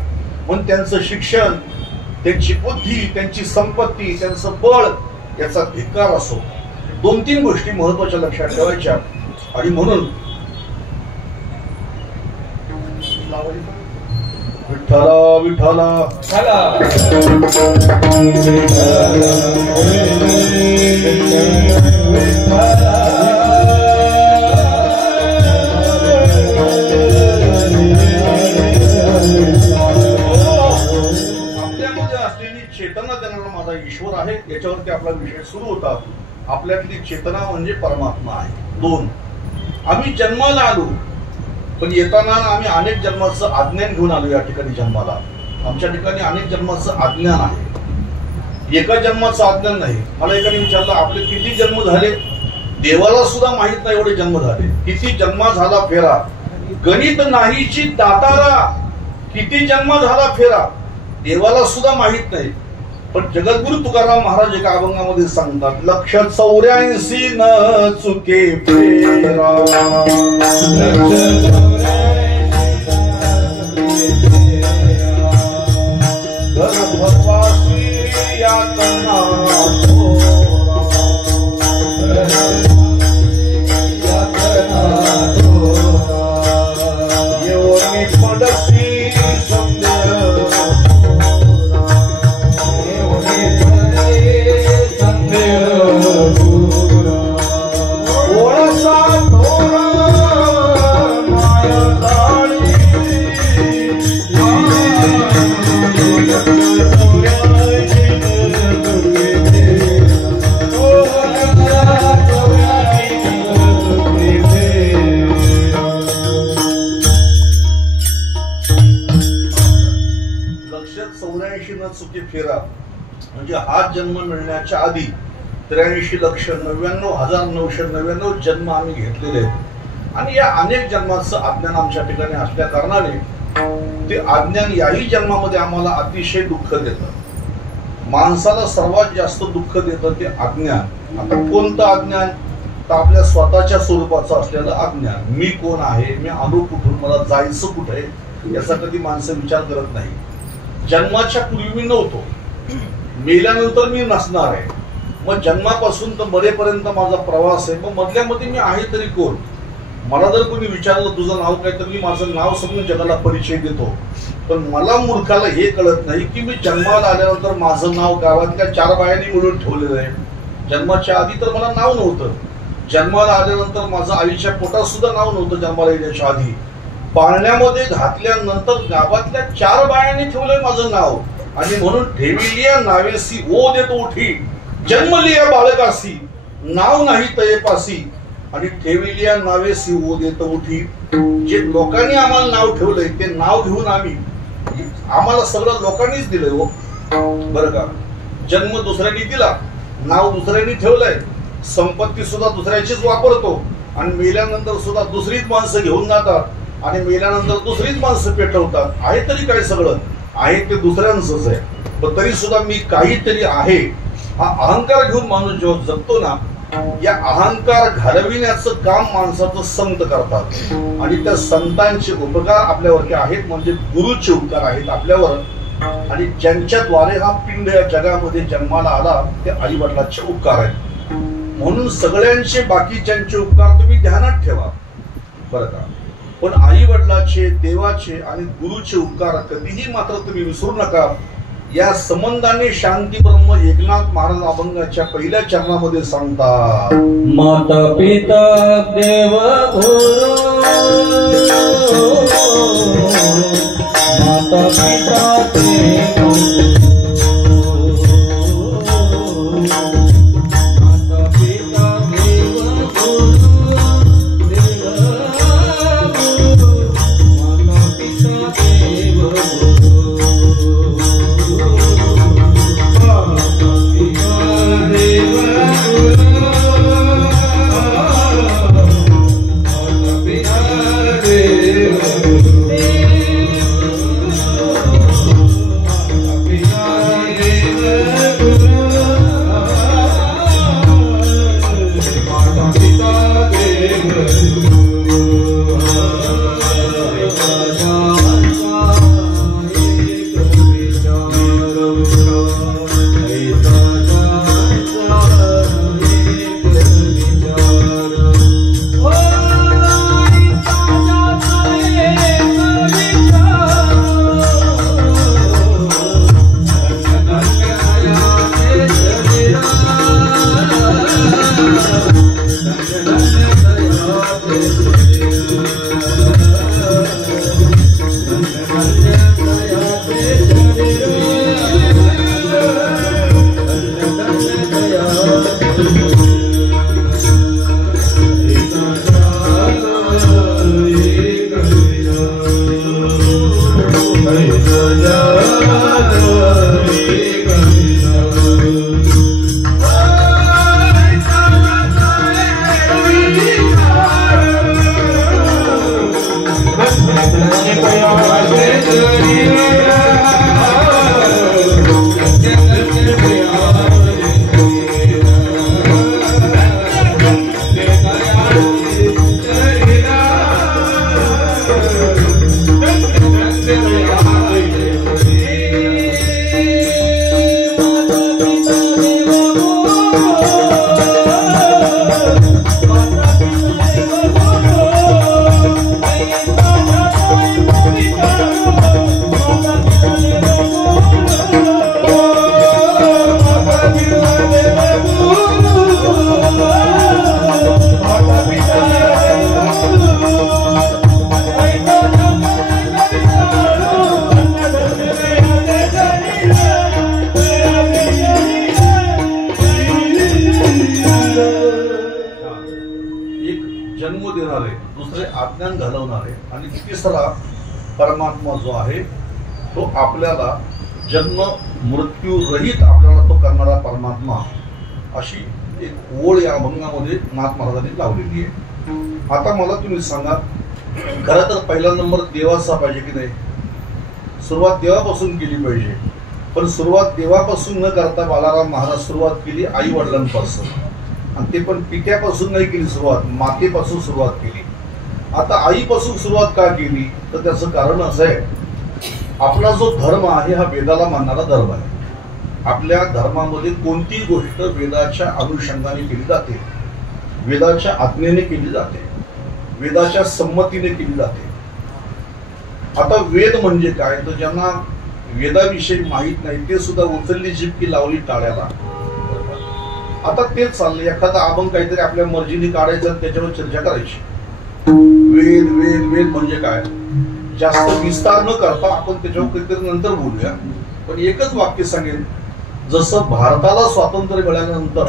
पण त्यांचं शिक्षण, त्यांची बुद्धी, त्यांची संपत्ती, त्यांचं बळ याचा धिक्कार असो. 2-3 गोष्टी महत्वाच्या लक्षात ठेवायच्या. आणि म्हणून विठ्ठला विठ्ठला आपल्यामध्ये असलेली चेतना देणारा माझा ईश्वर आहे, याच्यावरती आपला विषय सुरू होता. आपल्यातली चेतना म्हणजे परमात्मा आहे. 2, आम्ही जन्माला आलो, पण येताना आम्ही अनेक जन्माचं अज्ञान घेऊन आलो. या ठिकाणी जन्माला आमच्या ठिकाणी अनेक जन्माचं अज्ञान आहे, एका जन्माचं अज्ञान नाही. मला एकाने विचारलं आपले किती जन्म झाले, देवाला सुद्धा माहित नाही एवढे जन्म झाले. किती जन्म झाला फेरा, गणित नाहीची दातारा, किती जन्म झाला फेरा, देवाला सुद्धा माहित नाही. पण जगद्गुरु तुकाराम महाराज एका अभंगामध्ये सांगतात, 184 न चुके फेरा. गर्भवासी यातना येऊनी पडसी चुकी फेरा म्हणजे हा जन्म मिळण्याच्या आधी 83,99,999 जन्म आम्ही घेतलेले आहेत. आणि या अनेक जन्माचं अज्ञान आमच्या ठिकाणी असल्या कारणाने ते अज्ञान याही जन्मामध्ये आम्हाला अतिशय दुःख देतं. माणसाला सर्वात जास्त दुःख देतं ते अज्ञान. आता कोणतं अज्ञान, तर आपल्या स्वतःच्या स्वरूपाचं असलेलं अज्ञान. मी कोण आहे, मी आलो कुठून, मला जायचं कुठे, याचा कधी माणसं विचार करत नाही. जन्माच्या पूर्वी मी नव्हतो, मेल्यानंतर मी नसणार आहे. मग जन्मापासून तर मरेपर्यंत माझा प्रवास आहे. मग मधल्यामध्ये मी आहे तरी कोण. मला जर कोणी विचारलं तुझं नाव काय, तर मी माझं नाव समजून जगाला परिचय देतो. पण मला मूर्खाला हे कळत नाही की मी जन्माला आल्यानंतर माझं नाव गावातल्या 4 बायांनी मिळून ठेवलेलं आहे. जन्माच्या आधी तर मला नाव नव्हतं, जन्माला आल्यानंतर माझं आईच्या पोटात सुद्धा नाव नव्हतं. जन्माला येण्याच्या आधी पाळण्यामध्ये घातल्यानंतर गावातल्या 4 बायांनी ठेवलंय माझं नाव. आणि म्हणून ठेविलिया नावेसी ओ देत उठी, जन्मलिया बाळकासी नाव नाही तयेपासी. आणि ठेविलिया नावेसी ओ देत उठी, जे लोकांनी आम्हाला नाव ठेवलंय ते नाव घेऊन आम्हाला सगळं लोकांनीच दिलंय हो, बरं का. जन्म दुसऱ्यांनी दिला, नाव दुसऱ्यांनी ठेवलंय, संपत्ती सुद्धा दुसऱ्याचीच वापरतो. आणि मेल्यानंतर सुद्धा दुसरीच माणसं घेऊन जातात आणि मेल्यानंतर दुसरीच माणसं पेटवतात. आहे तरी काय, सगळं आहे ते दुसऱ्यांचंच आहे. पण तरी सुद्धा मी काहीतरी आहे हा अहंकार घेऊन माणूस जेव्हा जगतो ना, या अहंकार घालविण्याचं काम माणसाचं संत करतात. आणि त्या संतांचे उपकार आपल्यावरती आहेत, म्हणजे गुरुचे उपकार आहेत आपल्यावर. आणि ज्यांच्याद्वारे हा पिंड या जगामध्ये जन्माला आला ते आई वडिलांचे उपकार आहेत. म्हणून सगळ्यांचे बाकीच्यांचे उपकार तुम्ही ध्यानात ठेवा, बरं का. पण आई वडिलाचे, देवाचे आणि गुरुचे उपकार कधीही मात्र तुम्ही विसरू नका. या संबंधाने शांती ब्रह्म एकनाथ महाराज अभंगाच्या पहिल्या चरणामध्ये सांगतात, माता पिता देव गुरु, माता पिता देव जन्म देणारे, दुसरे आज्ञान घालवणारे आणि तिसरा परमात्मा जो आहे तो आपल्याला जन्म मृत्यू रहित आपल्याला तो करणारा परमात्मा, अशी एक ओळ या अभंगामध्ये नाथ महाराजांनी लावलेली आहे. आता मला तुम्ही सांगा, खरं तर पहिला नंबर देवाचा पाहिजे की नाही? सुरुवात देवापासून केली पाहिजे, पण सुरुवात देवापासून न करता बालाराम महाराज सुरुवात केली आई वडिलांपासून, आणि ते पण पित्यापासून नाही केली सुरुवात, मातेपासून सुरुवात केली. आता आईपासून सुरुवात का केली? तर त्याचं कारण असं आहे, आपला जो धर्म आहे हा वेदाला मानणारा धर्म आहे. आपल्या धर्मामध्ये कोणतीही गोष्ट वेदाच्या अनुषंगाने केली जाते, वेदाच्या आज्ञेने केली जाते, वेदाच्या संमतीने केली जाते. आता वेद म्हणजे काय? तर ज्यांना वेदाविषयी माहीत नाही ते सुद्धा उचलली जिबकी लावली टाळ्याला. आता तेच चाललंय, एखादा अभंग काहीतरी आपल्या मर्जीने काढायचं आणि त्याच्यावर चर्चा करायची. वेद वेद वेद म्हणजे काय? जास्त विस्तार न करता आपण त्याच्यावर काहीतरी नंतर बोलूया, पण एकच वाक्य सांगेन. जसं भारताला स्वातंत्र्य मिळाल्यानंतर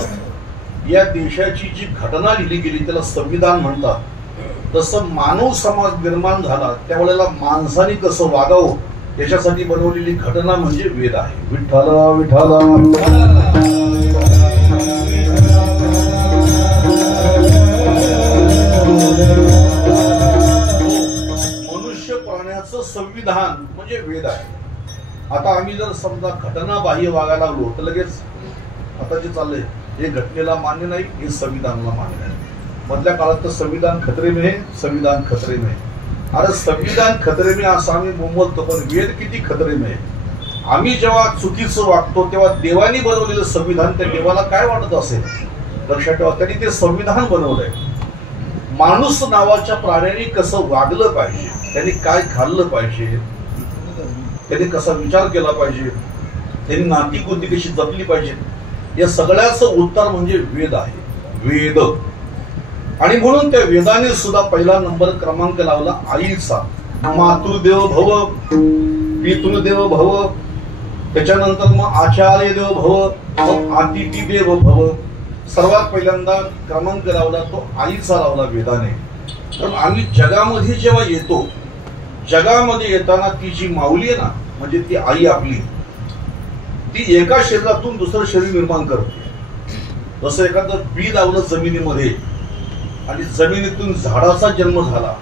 या देशाची जी घटना लिहिली गेली त्याला संविधान म्हणतात, तसं मानव समाज निर्माण झाला त्यावेळेला माणसाने कसं वागावं याच्यासाठी बनवलेली घटना म्हणजे वेद आहे. विठ्ठल विठ्ठल. मनुष्य प्राण्याचं संविधान म्हणजे वेद आहे. आता आम्ही जर समजा घटना बाह्य वागायला लागलो तर लगेच आता जे चाललंय हे घटनेला मान्य नाही, हे संविधानाला मान्य नाही. मधल्या काळात तर संविधान खतरे में है, संविधान खतरे में. अरे संविधान खतरे में असं आम्ही बोलतो, पण वेद किती खतरे में? आम्ही जेव्हा चुकीचं वागतो तेव्हा देवानी बनवलेलं संविधान त्या देवाला काय वाटत असेल? लक्षात ठेवा, त्यांनी ते संविधान बनवलंय. माणूस नावाच्या प्राण्याने कसं वागलं पाहिजे, त्यांनी काय खाल्लं पाहिजे, त्यांनी कसा विचार केला पाहिजे, त्यांनी नाती कोणती कशी जपली पाहिजे, या सगळ्याचं उत्तर म्हणजे वेद आहे. वेद. आणि म्हणून त्या वेदाने सुद्धा पहिला नंबर क्रमांक लावला आईचा. मातृदेव भव, पितृदेव भव, त्याच्यानंतर मग आचार्य देव भव, मग अतिथी देव भव. सर्वात पहिल्यांदा क्रमांक लावला तो आईचा लावला वेदाने. तर आम्ही जगामध्ये जेव्हा येतो, जगामध्ये येताना ती जी माऊली आहे ना, म्हणजे ती आई आपली, ती एका शरीरातून दुसरं शरीर निर्माण करते. जसं एखादं बी लावलं जमिनीमध्ये आणि जमिनीतून झाडाचा जन्म झाला,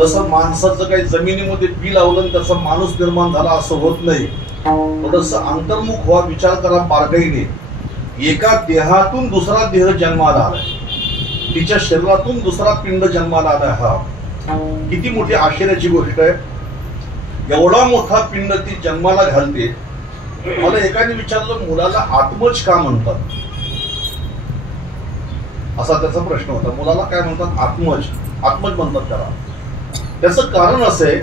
तसं माणसाचं काही जमिनीमध्ये बी लावलं आणि त्याचा माणूस निर्माण झाला असं होत नाही. थोडंसं अंतर्मुख व्हा, विचार करा बारकाईने. एका देहातून दुसरा देह जन्माला आलाय, तिच्या शरीरातून दुसरा पिंड जन्माला आलाय. हा किती मोठी आश्चर्याची गोष्ट आहे. एवढा मोठा पिंड ती जन्माला घालते. मला एकाने विचारलं, मुलाला आत्मज का म्हणतात? असा त्याचा प्रश्न होता. मुलाला काय म्हणतात? आत्मज. आत्मज म्हणतात त्याला. त्याचं कारण असं आहे,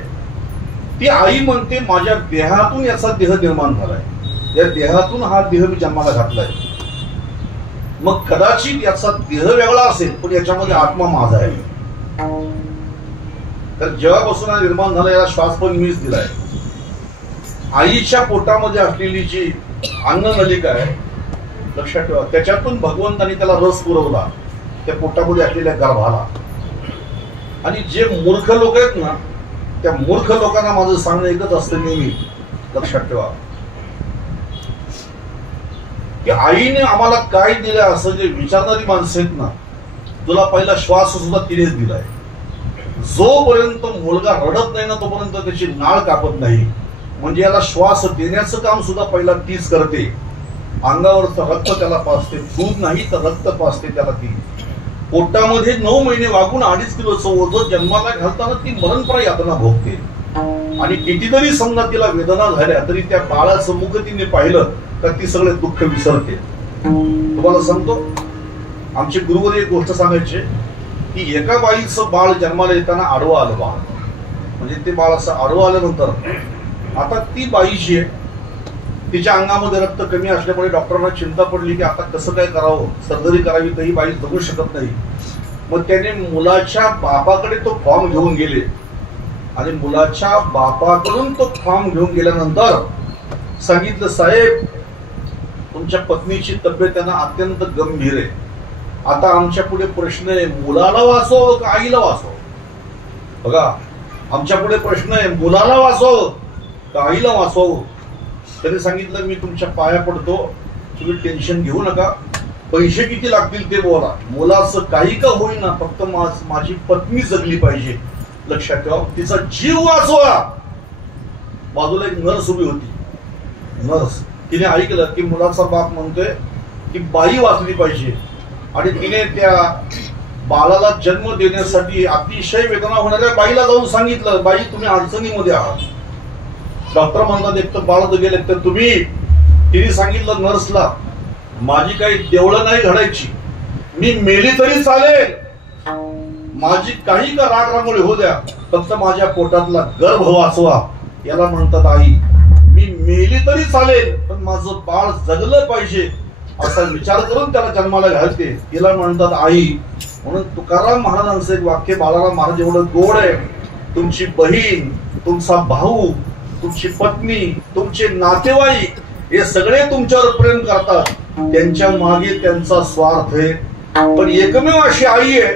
ती आई म्हणते माझ्या देहातून याचा देह निर्माण झालाय, या देहातून हा देह मी जन्माला घातलाय. मग कदाचित याचा देह वेगळा असेल पण याच्यामध्ये आत्मा माझा आहे. तर जेव्हापासून हा निर्माण झाला याला श्वास पण मीच दिलाय. आईच्या पोटामध्ये असलेली जी अन्न नलिका आहे, लक्षात ठेवा, त्याच्यातून भगवंतानी त्याला रस पुरवला त्या पोटामध्ये असलेल्या गर्भाला. आणि जे मूर्ख लोक आहेत ना, त्या मूर्ख लोकांना माझं सांगणं एकच असतं नेहमी, लक्षात ठेवा, की आईने आम्हाला काय दिलं असं जे विचारणारी माणसं आहेत ना, तुला पहिला श्वास सुद्धा तिनेच दिलाय. जोपर्यंत मुलगा रडत नाही ना तोपर्यंत त्याची नाळ कापत नाही. म्हणजे याला श्वास देण्याचं काम सुद्धा पहिला तीच करते. अंगावरचं रक्त त्याला पाजते, दूध नाही तर रक्त पाजते त्याला ती. पोटामध्ये 9 महिने वागून 2.5 किलोचं ओझं जन्माला घालताना ती मरणप्राय यातना भोगते. आणि कितीतरी समजा तिला वेदना झाल्या तरी त्या बाळाचं मुख तिने पाहिलं तर ती सगळे दुःख विसरते. तुम्हाला सांगतो, आमचे गुरुवर एक गोष्ट सांगायचे की एका बाईचं बाळ जन्माला येताना आडवं आलं बाळ. म्हणजे ते बाळ असं आडवं आल्यानंतर आता ती बाई जी आहे तिच्या अंगामध्ये रक्त कमी असल्यामुळे डॉक्टरांना चिंता पडली की आता कसं काय करावं, सर्जरी करावी तर ही बाई जगू शकत नाही. मग त्याने मुलाच्या बापाकडे तो फॉर्म घेऊन गेले आणि मुलाच्या बापाकडून तो फॉर्म घेऊन गेल्यानंतर सांगितलं, साहेब तुमच्या पत्नीची तब्येत त्यांना अत्यंत गंभीर आहे. आता आमच्या पुढे प्रश्न आहे, मुलाला वाचवावं का आईला वाचवावं? बघा, आमच्या पुढे प्रश्न आहे, मुलाला वाचवावं का आईला वाचवावं? त्यांनी सांगितलं, मी तुमच्या पाया पडतो, तुम्ही टेन्शन घेऊ नका, पैसे किती लागतील ते बोला, मुलाचं काही का होईना फक्त माझी पत्नी जगली पाहिजे. लक्षात ठेवा, तिचा जीव वाचवा. बाजूला एक नर्स उभी होती. नर्स तिने ऐकलं की मुलाचा बाप म्हणतोय की बाई वाचली पाहिजे आणि तिने त्या बाळाला जन्म देण्यासाठी अतिशय वेदना होणाऱ्या बाईला जाऊन सांगितलं, बाई तुम्ही अडचणीमध्ये आहात. डॉक्टर म्हणतात एक तर बाळ गेले तर तुम्ही. तिने सांगितलं नर्सला, माझी काही देवळं नाही घडायची, मी मेली तरी चालेल, माझी काही का रागरांगोळी होऊ द्या, फक्त माझ्या पोटातला गर्भ वाचवा. याला म्हणतात आई. मी मेली तरी चालेल पण माझं बाळ जगलं पाहिजे असा विचार करून त्याला जन्माला घालते. तिला म्हणतात आई. म्हणून तुकाराम महाराजांचं एक वाक्य बाळाला महाराज एवढं गोड आहे, तुमची बहीण, तुमचा भाऊ, तुमची पत्नी, तुमचे नातेवाईक हे सगळे तुमच्यावर प्रेम करतात, त्यांच्या मागे त्यांचा स्वार्थ आहे. पण एकमेव अशी आई आहे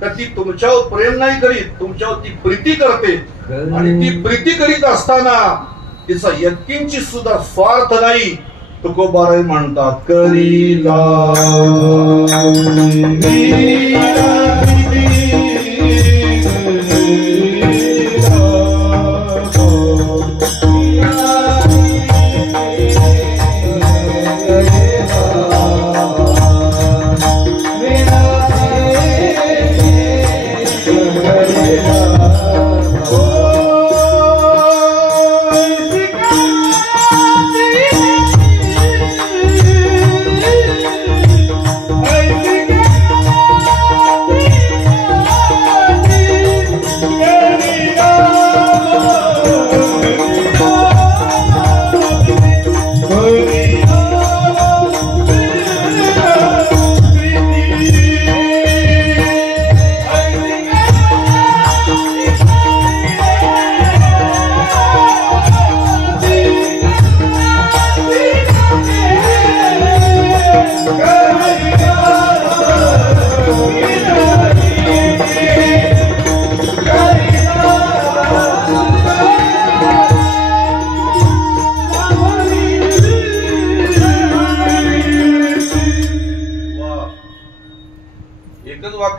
तर ती तुमच्यावर प्रेम नाही करीत, तुमच्यावर ती प्रीती करते. आणि ती प्रीती करीत असताना तिचा यत्किंचित सुद्धा स्वार्थ नाही. तुकोबाराय म्हणतात, करीला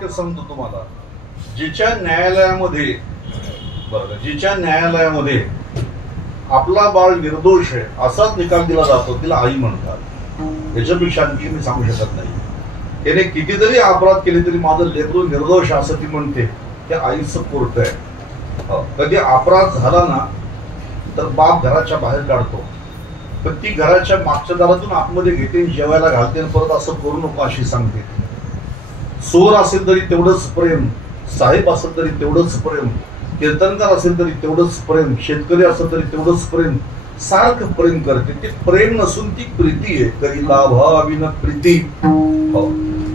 सांगतो तुम्हाला, जिच्या न्यायालयामध्ये आपला बाळ निर्दोष आहे असाच निकाल दिला जातो तिला आई म्हणतात. याच्यापेक्षा आणखी मी सांगू शकत नाही. त्याने किती जरी अपराध केले तरी माझं लेकरू निर्दोष असं ती म्हणते, त्या आईचं पोरट आहे. कधी अपराध झाला ना तर बाप घराच्या बाहेर काढतो, तर ती घराच्या मागच्या दारातून आतमध्ये घेते, जेवायला घालते, परत असं करू नको अशी सांगते. चोर असेल तरी तेवढंच प्रेम, साहेब असेल तरी तेवढंच प्रेम, कीर्तनकार असेल तरी तेवढंच प्रेम, शेतकरी असेल तरी तेवढंच प्रेम, सारखं प्रेम करते. ते प्रेम नसून ती प्रीती आहे. कधी लाभाविन प्रीती.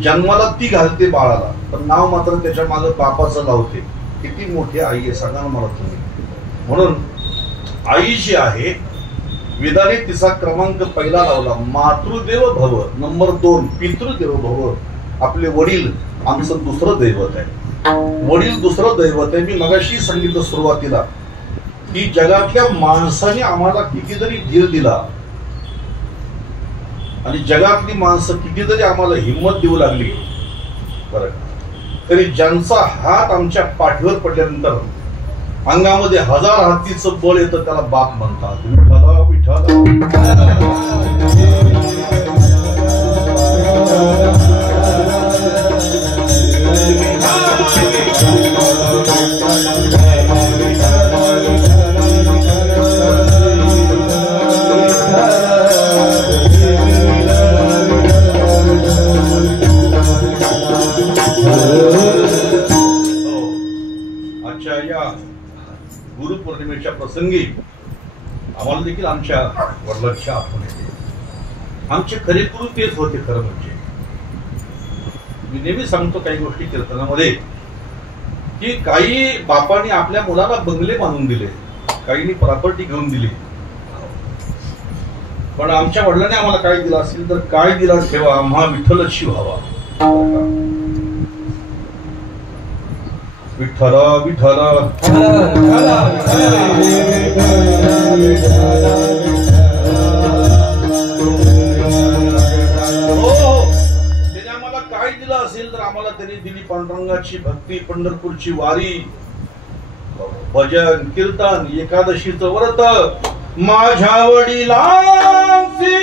जन्माला ती घालते बाळाला, पण नाव मात्र त्याच्या मागे बापाचं लावते. किती मोठी आई आहे सांगा ना मला तुम्ही. म्हणून आई जी आहे वेदाने तिचा क्रमांक पहिला लावला, मातृदेव भव. नंबर 2 पितृदेव भव. आपले वडील आमचं दुसरं दैवत आहे. वडील दुसरं दैवत आहे. मी मगाशी सांगितलं सुरुवातीला की जगातल्या माणसाने आम्हाला कितीतरी धीर दिला, आणि जगातली माणसं कितीतरी आम्हाला हिंमत देऊ लागली बरं, तरी ज्यांचा हात आमच्या पाठीवर पडल्यानंतर अंगामध्ये 1000 हत्तीचं बळ येतं त्याला बाप म्हणतात. विठ्ठला विठ्ठला गुरुपौर्णिमेच्या प्रसंगी आम्हाला देखील आमच्या वडिलांची आठवण येते. आमचे खरे गुरु तेच होते. खरं म्हणजे मी नेहमी सांगतो काही गोष्टी कीर्तनामध्ये की काही बापांनी आपल्या मुलाला बंगले बांधून दिले, काहींनी प्रॉपर्टी घेऊन दिली, पण आमच्या वडिलांनी आम्हाला काय दिलं असेल तर काय दिला ठेवा महा विठ्ठलची व्हावा. विठ्ठला विठ्ठला त्याने आम्हाला काय दिलं असेल तर आम्हाला त्यांनी दिली पांडुरंगाची भक्ती, पंढरपूरची वारी, भजन कीर्तन, एकादशीचं व्रत. माझ्या वडिलांची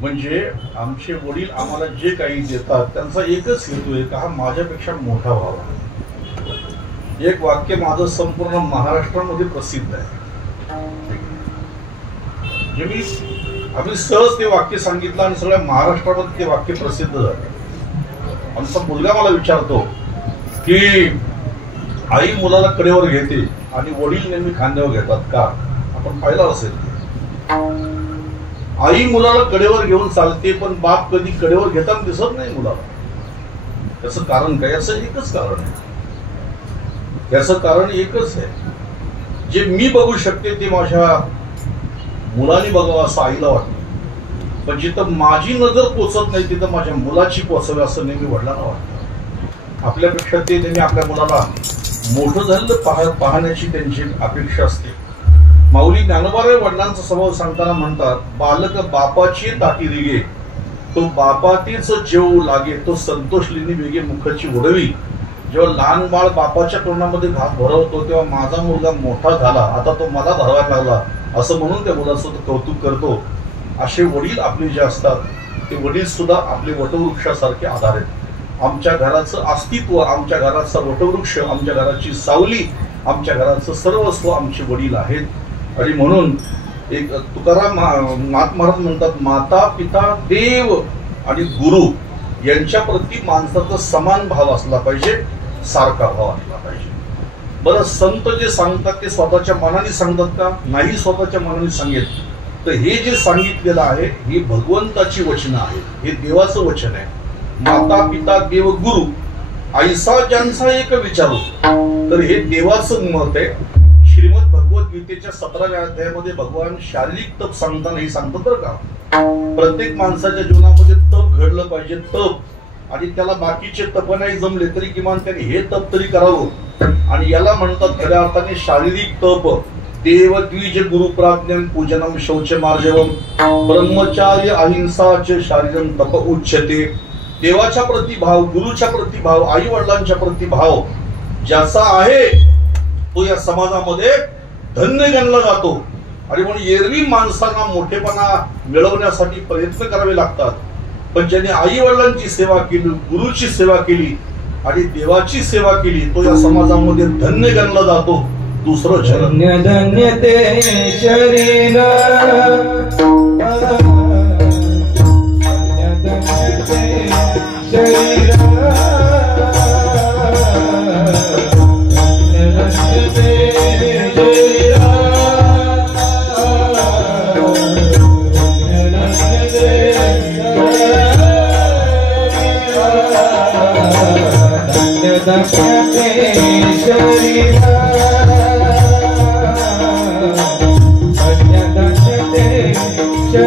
म्हणजे आमचे वडील आम्हाला जे काही देतात त्यांचा एकच हेतू आहे का हा माझ्यापेक्षा मोठा व्हावा. एक वाक्य माझं संपूर्ण महाराष्ट्रामध्ये प्रसिद्ध आहे. मी आम्ही सहज ते वाक्य सांगितलं आणि सगळ्या महाराष्ट्रामध्ये ते वाक्य प्रसिद्ध झालं. आमचा मुलगा मला विचारतो की आई मुलाला कडेवर घेते आणि वडील नेहमी खांद्यावर घेतात का. आपण पाहिलं असेल आई मुलाला कडेवर घेऊन चालते पण बाप कधी कडेवर घेताना दिसत नाही मुलाला. त्याचं कारण काय. असं एकच कारण आहे. त्याचं कारण एकच आहे, जे मी बघू शकते ते माझ्या मुलाने बघावं असं आईला वाटतं, पण जिथं माझी नजर पोचत नाही तिथं माझ्या मुलाची पोचावी असं नेहमी वडिलांना वाटतं. आपल्यापेक्षा ते नेहमी आपल्या मुलाला मोठं झालेलं पाहण्याची त्यांची अपेक्षा असते. माऊली ज्ञानोबाराय वडिलांचा स्वभाव सांगताना म्हणतात, बालक बापाची ताटी रिगे तो बापातीच जेवू लागे तो संतोषलीने वेगे मुखाची उडवी. जेव्हा लहान बाळ बापाच्या तोंडामध्ये घास भरवतो तेव्हा माझा मुलगा मोठा झाला, आता तो मला भरवायला लागला असं म्हणून त्या मुलाचं कौतुक करतो. असे वडील आपले जे असतात ते वडील सुद्धा आपले वटवृक्षासारखे आधार आहेत. आमच्या घराचं अस्तित्व, आमच्या घराचा वटवृक्ष, आमच्या घराची सावली, आमच्या घराचं सर्वस्व आमचे वडील आहेत. आणि म्हणून एक तुकाराम महाराज म्हणतात, माता पिता देव आणि गुरु यांच्या प्रती माणसाचा समान भाव असला पाहिजे, सारखा भाव असला पाहिजे. बरं, संत जे सांगतात ते स्वतःच्या मनाने सांगतात का. नाही स्वतःच्या मनाने सांगेल तर हे जे सांगितलेलं आहे हे भगवंताची वचनं आहेत, हे देवाचं वचन आहे. माता पिता देव गुरु ऐसा ज्यांचा एक विचारू. तर हे देवाचं मत आहे. श्रीमद भगवद्गीतेच्या 17व्या अध्यायामध्ये भगवान शारीरिक तप सांगताना हे सांगतात बरं का. प्रत्येक माणसाच्या जीवनामध्ये तप घडलं पाहिजे. तप आणि त्याला बाकीचे तप नाही जमले तरी किमान त्याने हे तप तरी करावं. आणि याला म्हणतात खऱ्या अर्थाने शारीरिक तप. देव द्विज गुरु प्राज्ञम पूजनम शौच मार्जवम ब्रह्मचार्य अहिंसाचे शारीरम तप उच्यते. देवाच्या प्रतिभाव, गुरुच्या प्रतिभाव, आई वडिलांच्या प्रतिभाव ज्याचा आहे तो या समाजामध्ये धन्य गणला जातो. आणि म्हणून एरवी माणसांना मोठेपणा मिळवण्यासाठी प्रयत्न करावे लागतात. पण ज्याने आई वडिलांची सेवा केली, गुरुची सेवा केली आणि देवाची सेवा केली तो या समाजामध्ये धन्य गणला जातो. दुसरं चरण धन्य धन्य ते शरीर, धन्य धन्य ते शरीर, धन्य धन्य ते शरीर, धन्य धन्य ते शरीर,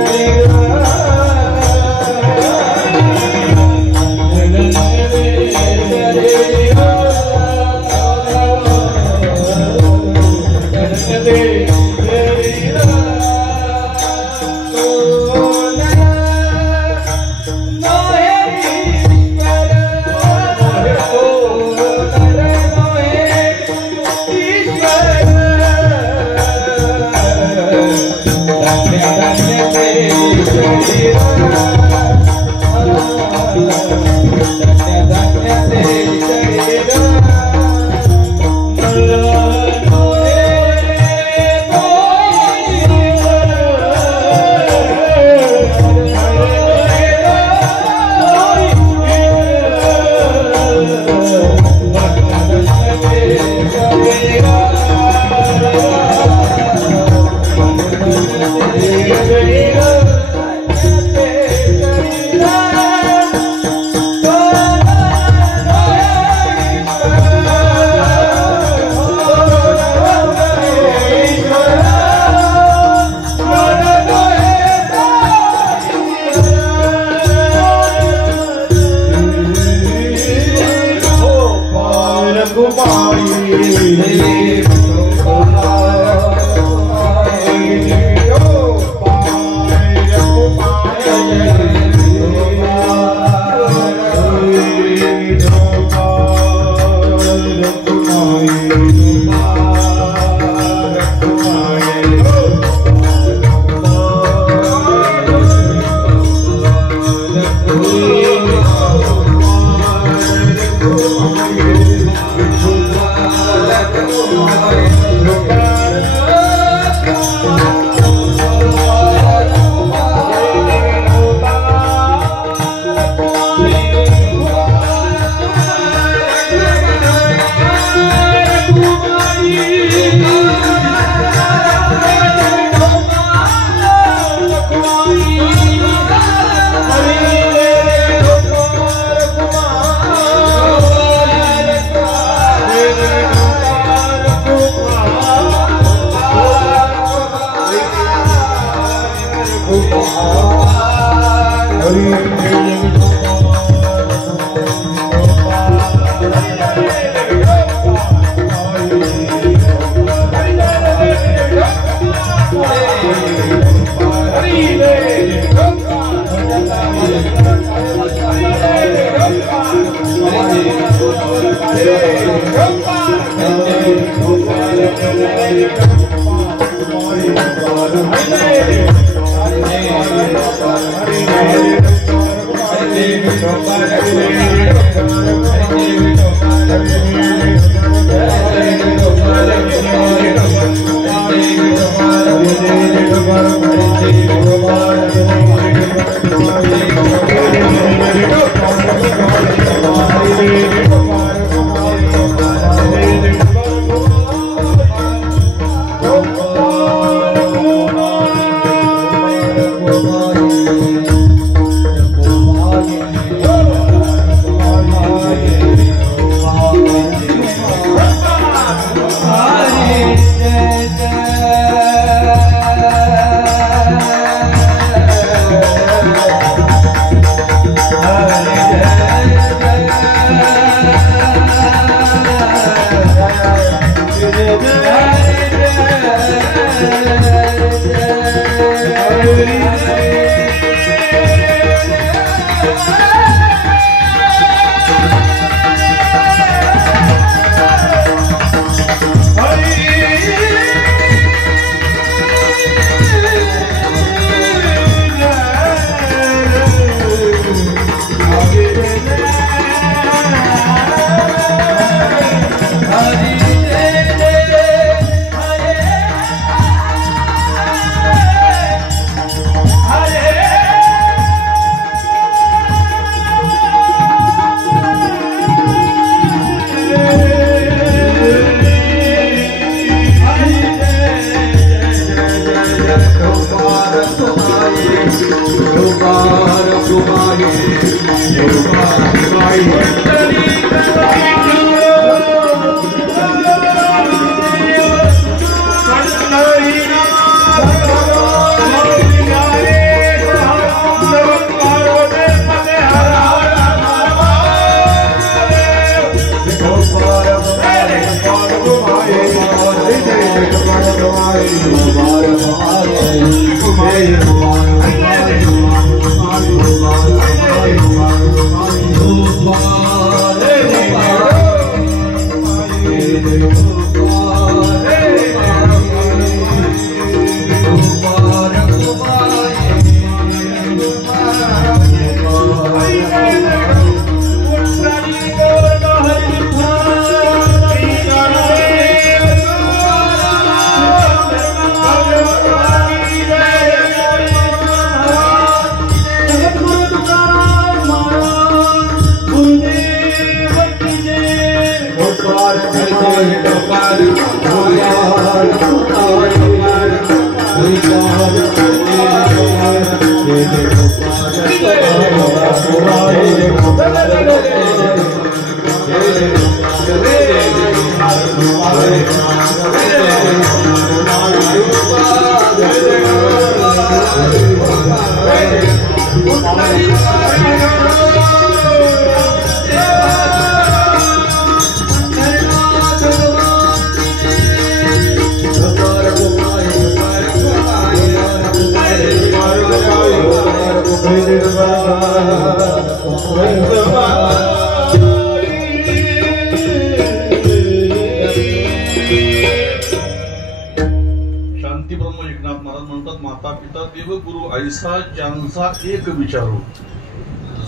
शांती ब्रह्म एकनाथ महाराज म्हणतात, माता पिता देव गुरु ऐसा ज्यांचा एक विचारू,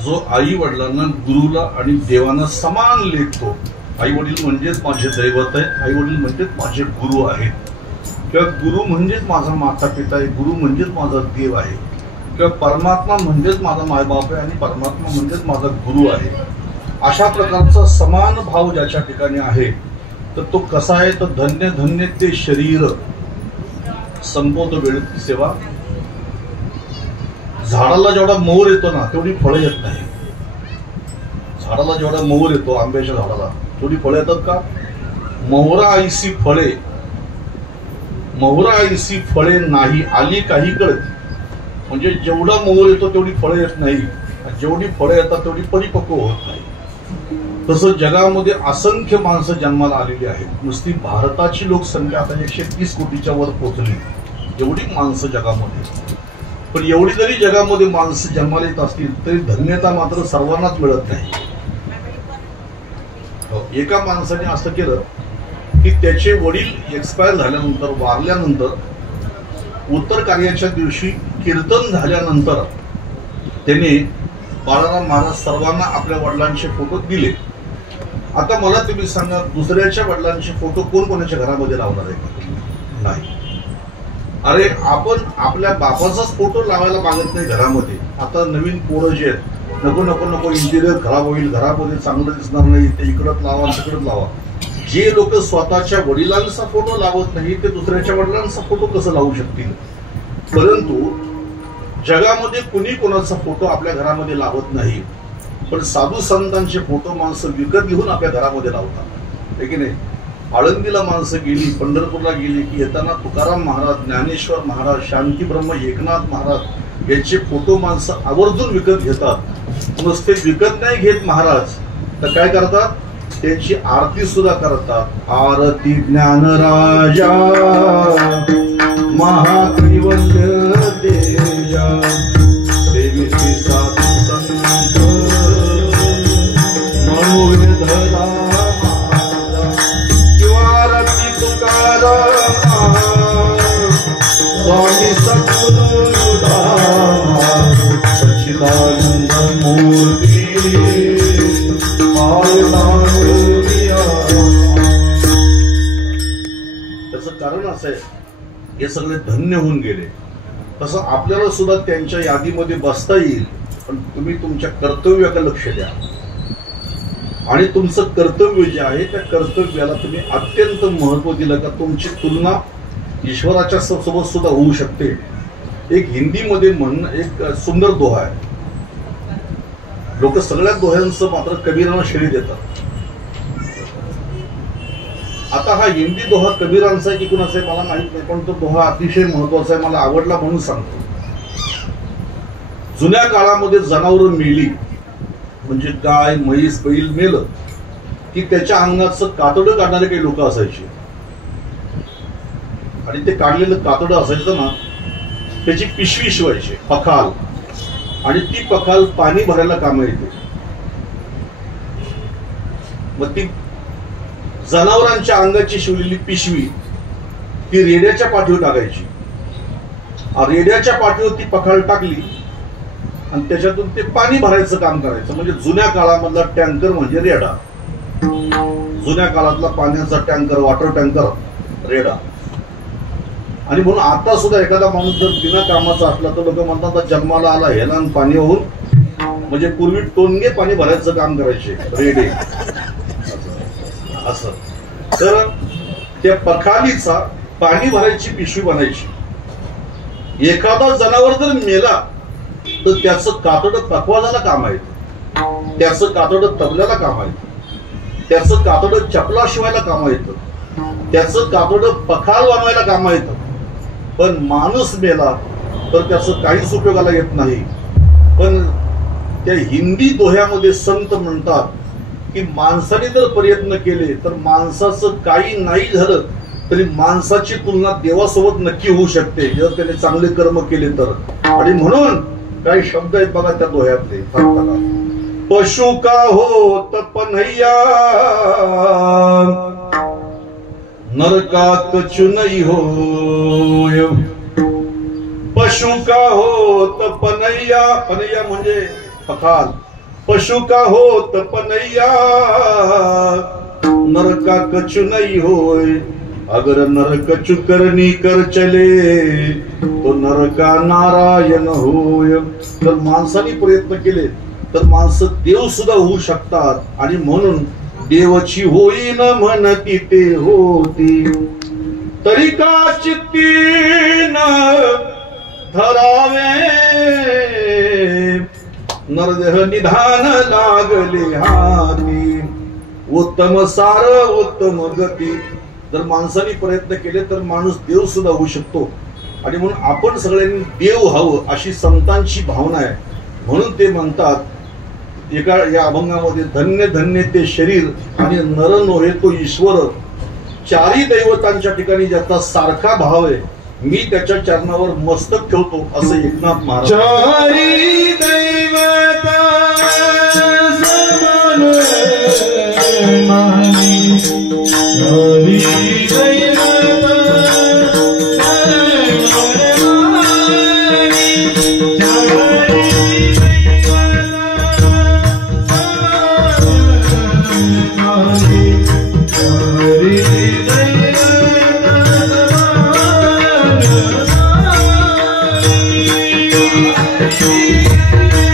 जो आई वडिलांना गुरुला आणि देवांना समान लेखतो. आई वडील म्हणजेच माझे दैवत आहे, आई वडील म्हणजेच माझे गुरु आहेत, किंवा गुरु म्हणजेच माझा माता पिता आहे, गुरु म्हणजेच माझा देव आहे, किंवा परमात्मा म्हणजेच माझा मायबाप आहे आणि परमात्मा म्हणजेच माझा गुरु आहे. अशा प्रकारचा समान भाव ज्याच्या ठिकाणी आहे तर तो कसा आहे, तर धन्य धन्य ते शरीर संपवतो वेळेची सेवा. झाडाला जेवढा मोहर येतो ना तेवढी फळं येत नाही. झाडाला जेवढा मोहर येतो, आंब्याच्या झाडाला तेवढी फळं येतात का? मोहरा आईसी फळे, मोहरा आईसी फळे नाही आली काही कळत. म्हणजे जेवढा मोहर येतो तेवढी फळं येत नाही, जेवढी फळं येतात तेवढी परिपक्व होत नाही. तसं जगामध्ये असंख्य माणसं जन्माला आलेली आहेत. नुसती भारताची लोकसंख्या आता 130 कोटीच्या वर पोहोचली, एवढी माणसं जगामध्ये. पण एवढी जरी जगामध्ये माणसं जन्माला येत असतील तरी धन्यता मात्र सर्वांनाच मिळत नाही. एका माणसाने असं केलं की त्याचे वडील एक्सपायर झाल्यानंतर, वारल्यानंतर, उत्तर कार्याच्या दिवशी कीर्तन झाल्यानंतर त्याने बाळाराम महाराज सर्वांना आपल्या वडिलांचे फोटो दिले. आता मला तुम्ही सांगा, दुसऱ्याच्या वडिलांचे फोटो कोण कोणाच्या घरामध्ये लावणार आहे? नाही. अरे आपण आपल्या बापाचाच फोटो लावायला मागत नाही घरामध्ये. आता नवीन पोरं जे आहेत, नको नको नको इंटिरियर खराब होईल, घरामध्ये चांगलं दिसणार नाही, ते इकडं लावा तिकडं लावा. जे लोक स्वतःच्या वडिलांचा फोटो लावत नाही ते दुसऱ्याच्या वडिलांचा फोटो कसं लावू शकतील? परंतु जगामध्ये कुणी कोणाचा फोटो आपल्या घरामध्ये लावत नाही, पण साधू संतांचे फोटो माणसं विकत घेऊन आपल्या घरामध्ये लावतात, है की नाही? आळंदीला माणसं गेली, पंढरपूरला गेली की येताना तुकाराम महाराज, ज्ञानेश्वर महाराज, शांती ब्रह्म एकनाथ महाराज यांचे फोटो माणसं आवर्जून विकत घेतात. नुसते विकत नाही घेत महाराज, तर काय करतात? त्यांची आरती सुद्धा करतात. आरती ज्ञानराजा महाकैवल्य तेजा, सेविती साधू संत मनोविधरा किंवारती तुकाराम स्वामी सद्गुरु सच्चिदानंद मूर्ती त्याचं कारण असं आहे, हे सगळे धन्य होऊन गेले. तसं आपल्याला सुद्धा त्यांच्या यादीमध्ये बसता येईल, पण तुम्ही तुमच्या कर्तव्याकडे लक्ष द्या. आणि तुमचं कर्तव्य जे आहे त्या कर्तव्याला तुम्ही अत्यंत महत्व दिलं का तुमची तुलना ईश्वराच्या सोबत सुद्धा होऊ शकते. एक हिंदीमध्ये म्हणणं, एक सुंदर दोहा आहे, लोक सगळ्या दोह्यांचं मात्र कबीरांना शेळी देतात. आता हा हिंदी दोहा कबीरांचा आहे की कुणाचा आहे मला माहित नाही, पण तो दोहा अतिशय महत्वाचा आहे, मला आवडला म्हणून सांगतो. जुन्या काळामध्ये जनावरं मेली म्हणजे गाय म्हैस बैल मेलं की त्याच्या अंगाचं कातडं काढणारे काही लोक असायचे, आणि ते काढलेलं कातडं असायचं ना त्याची पिशवी शिवायची पखाल, आणि ती पखाल पाणी भरायला कामं येते. मग ती जनावरांच्या अंगाची शिवलेली पिशवी ती रेड्याच्या पाठीवर टाकायची. रेड्याच्या पाठीवर ती पखाल टाकली आणि त्याच्यातून ते पाणी भरायचं काम करायचं. म्हणजे जुन्या काळामधला टँकर म्हणजे रेडा, जुन्या काळातला पाण्याचा टँकर, वॉटर टँकर रेडा. आणि म्हणून आता सुद्धा एखादा माणूस जर बिना कामाचा असला तर लोक म्हणतात जन्माला आला हेलान पाणी होऊन, म्हणजे पूर्वी टोनगे पाणी भरायचं काम करायचे रेडे असं. तर त्या पखालीचा पाणी भरायची पिशवी बनायची. एखादा जनावर जर मेला तर त्याचं कातडं तकवाजाला काम आहे, त्याचं कातडं तबल्याला काम आहे, त्याचं कातडं चपला शिवायला काम येतं, त्याचं कातडं पखाल बनवायला काम येतं. पण माणूस मेला तर त्याचं काहीच उपयोगाला येत नाही. पण त्या हिंदी दोह्यामध्ये संत म्हणतात की माणसाने जर प्रयत्न केले तर माणसाचं काही नाही झालं तरी माणसाची तुलना देवासोबत नक्की होऊ शकते जर त्याने चांगले कर्म केले तर. आणि म्हणून काही शब्द आहेत बघा त्या दोह्यातले. पशु का होत पन्हैया नरका कछु नहीं होय. पशु का होत पन्हैया, पन्हैया म्हणजे पखाल. पशु का होत पन्हैया नरका कछु नहीं होय. अगर नर कछु करनी कर चले तो नरका नारायण होय. तर माणसाने प्रयत्न केले तर माणसं देव सुद्धा होऊ शकतात. आणि म्हणून देवची होईन म्हणती ते होती. तरी का चित्तीन धरावे नरदेह निधान लागले हाती. उत्तम सार उत्तम गती. जर माणसाने प्रयत्न केले तर माणूस देव सुद्धा होऊ शकतो. आणि म्हणून आपण सगळ्यांनी देव व्हावं अशी संतांची भावना आहे. म्हणून ते म्हणतात एका या अभंगामध्ये, धन्य धन्य ते शरीर आणि नर नोहे तो ईश्वर. चारी दैवतांच्या ठिकाणी ज्याचा सारखा भाव आहे मी त्याच्या चरणावर मस्तक ठेवतो असं एकनाथ महाराज. चारी दैवता समान मानी, चारी दैवता Thank you.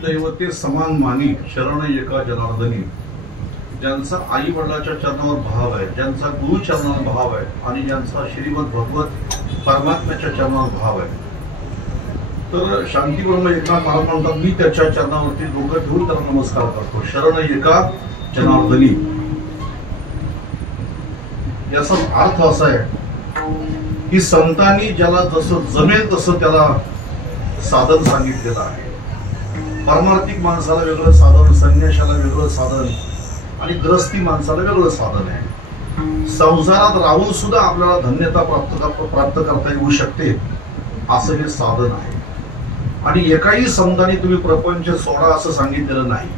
दैवते समान मानी शरण एका जनार्दनी, ज्यांचा आई वडिलाच्या चरणावर भाव आहे, ज्यांचा गुरु चरणावर भाव आहे आणि ज्यांचा श्रीमद भगवत परमात्म्याच्या चरणावर भाव आहे. तर शांती ब्रह्म एकनाथ महाराज म्हणतात, मी त्याच्या चरणावरती डोकं ठेवून त्याला नमस्कार करतो. शरण एका जनार्दनी, याचा अर्थ असा आहे की संतांनी ज्याला जसं जमेल तसं त्याला साधन सांगितलेलं आहे. पारमार्थिक माणसाला वेगळं साधन, संन्याशाला वेगळं साधन आणि ग्रस्ती माणसाला वेगळं साधन आहे. संसारात राहून सुद्धा आपल्याला धन्यता प्राप्त करता येऊ शकते असं हे साधन आहे. आणि एकाही संतांनी तुम्ही प्रपंच सोडा असं सांगितलेलं नाही.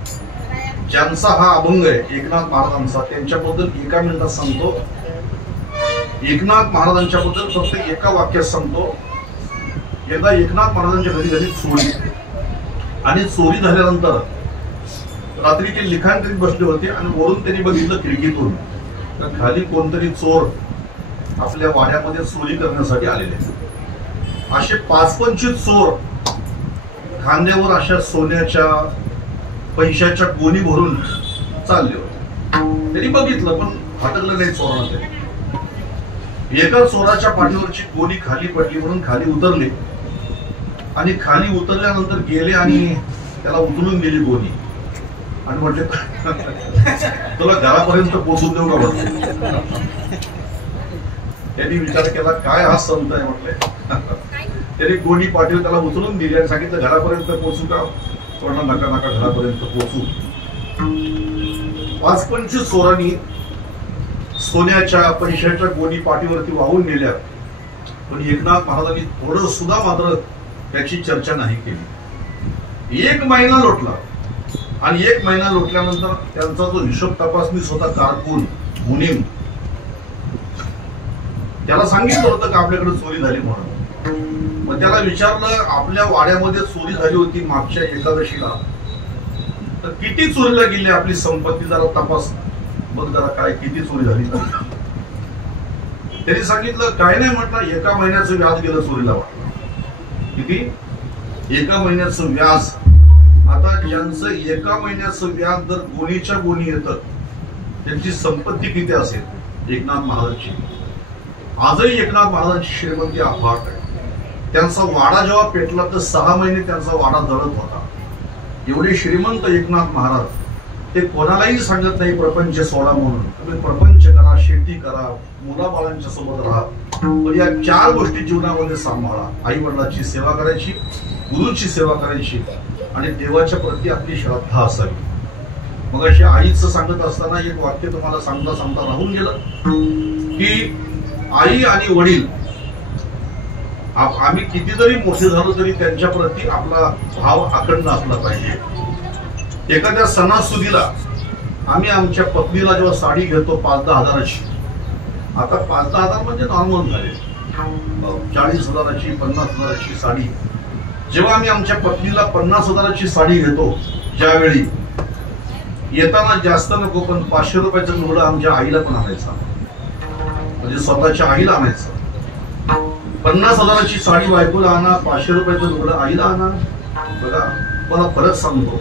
ज्यांचा हा अभंग आहे एकनाथ महाराजांचा, त्यांच्याबद्दल एका मिनिटात सांगतो. एकनाथ महाराजांच्या बद्दल फक्त एका वाक्यात सांगतो. एकदा एकनाथ महाराजांच्या घरी चोरी, आणि चोरी झाल्यानंतर रात्री ते लिखाण करीत बसले होते आणि वरून त्यांनी बघितलं खिडकीतून तर खाली कोणतरी चोर आपल्या वाड्यामध्ये चोरी करण्यासाठी आलेले. असे 5-25 चोर खांद्यावर अशा सोन्याच्या पैशाच्या गोणी भरून चालले होते. त्यांनी बघितलं पण हटकलं नाही चोरांना. एका चोराच्या पाठीवरची गोणी खाली पडली म्हणून खाली उतरले आणि खाली उतरल्यानंतर गेले आणि त्याला उचलून गेली गोणी आणि म्हटले तुला घरापर्यंत पोहोचून देऊ का म्हटले. त्यांनी विचार केला काय हा संत आहे म्हटले. त्यांनी गोणी पाठीवर त्याला उचलून दिली आणि सांगितलं घरापर्यंत पोहोचू का. म्हटलं नका नका घरापर्यंत पोहोचू. 5-25 चोरांनी सोन्याच्या पैशाच्या गोणी पाठीवरती वाहून नेल्या, पण एकनाथ महाराजांनी थोडं सुद्धा मात्र त्याची चर्चा नाही केली. 1 महिना लोटला आणि 1 महिना लोटल्यानंतर त्यांचा जो हिशोब तपासनीस होता कारकून मुनीम, त्याला सांगितलं होतं की आपल्याकडे चोरी झाली म्हणून. मग त्याला विचारलं आपल्या वाड्यामध्ये चोरी झाली होती मागच्या एकादशीला, तर किती चोरीला गेली आपली संपत्ती जरा तपास बघ जरा काय किती चोरी झाली. त्यांनी सांगितलं काय नाही म्हटलं 1 महिन्याचं व्याज गेलं चोरीला. वाटलं किती 1 महिन्याचं व्याज. आता ज्यांचं 1 महिन्याचं व्याज जर गोणीच्या गोणी येतं त्यांची संपत्ती किती असेल एकनाथ महाराजांची. आजही एकनाथ महाराजांची श्रीमंती अफाट आहे. त्यांचा वाडा जेव्हा पेटला तर 6 महिने त्यांचा वाडा जळत होता. एवढे श्रीमंत एकनाथ महाराज, ते कोणालाही सांगत नाही प्रपंच सोडा म्हणून. तुम्ही प्रपंच करा, शेती करा, मुलाबाळांच्या सोबत राहा, पण या 4 गोष्टी जीवनामध्ये सांभाळा. आई वडिलांची सेवा करायची, गुरुची सेवा करायची आणि देवाच्या प्रती आपली श्रद्धा असावी. मग अशी आईचं सांगत असताना एक वाक्य तुम्हाला सांगता सांगता राहून गेलं की आई आणि वडील आम्ही किती जरी मोठे झालो तरी त्यांच्या प्रती आपला भाव अखंड असला पाहिजे. एखाद्या सणासुदीला आम्ही आमच्या पत्नीला जेव्हा साडी घेतो 5-10 हजाराची, आता 5-10 हजार म्हणजे नॉर्मल झाले, 40 हजाराची 50 हजाराची साडी, जेव्हा आम्ही आमच्या पत्नीला 50 हजाराची साडी घेतो, ज्यावेळी येताना जास्त नको पण 500 रुपयाचं लुगडं आमच्या आईला पण आणायचं, म्हणजे स्वतःच्या आईला आणायचं. 50 हजाराची साडी बायकोला आणा, 500 रुपयाचं लुगडं आईला आणा. बघा मला फरक सांगतो,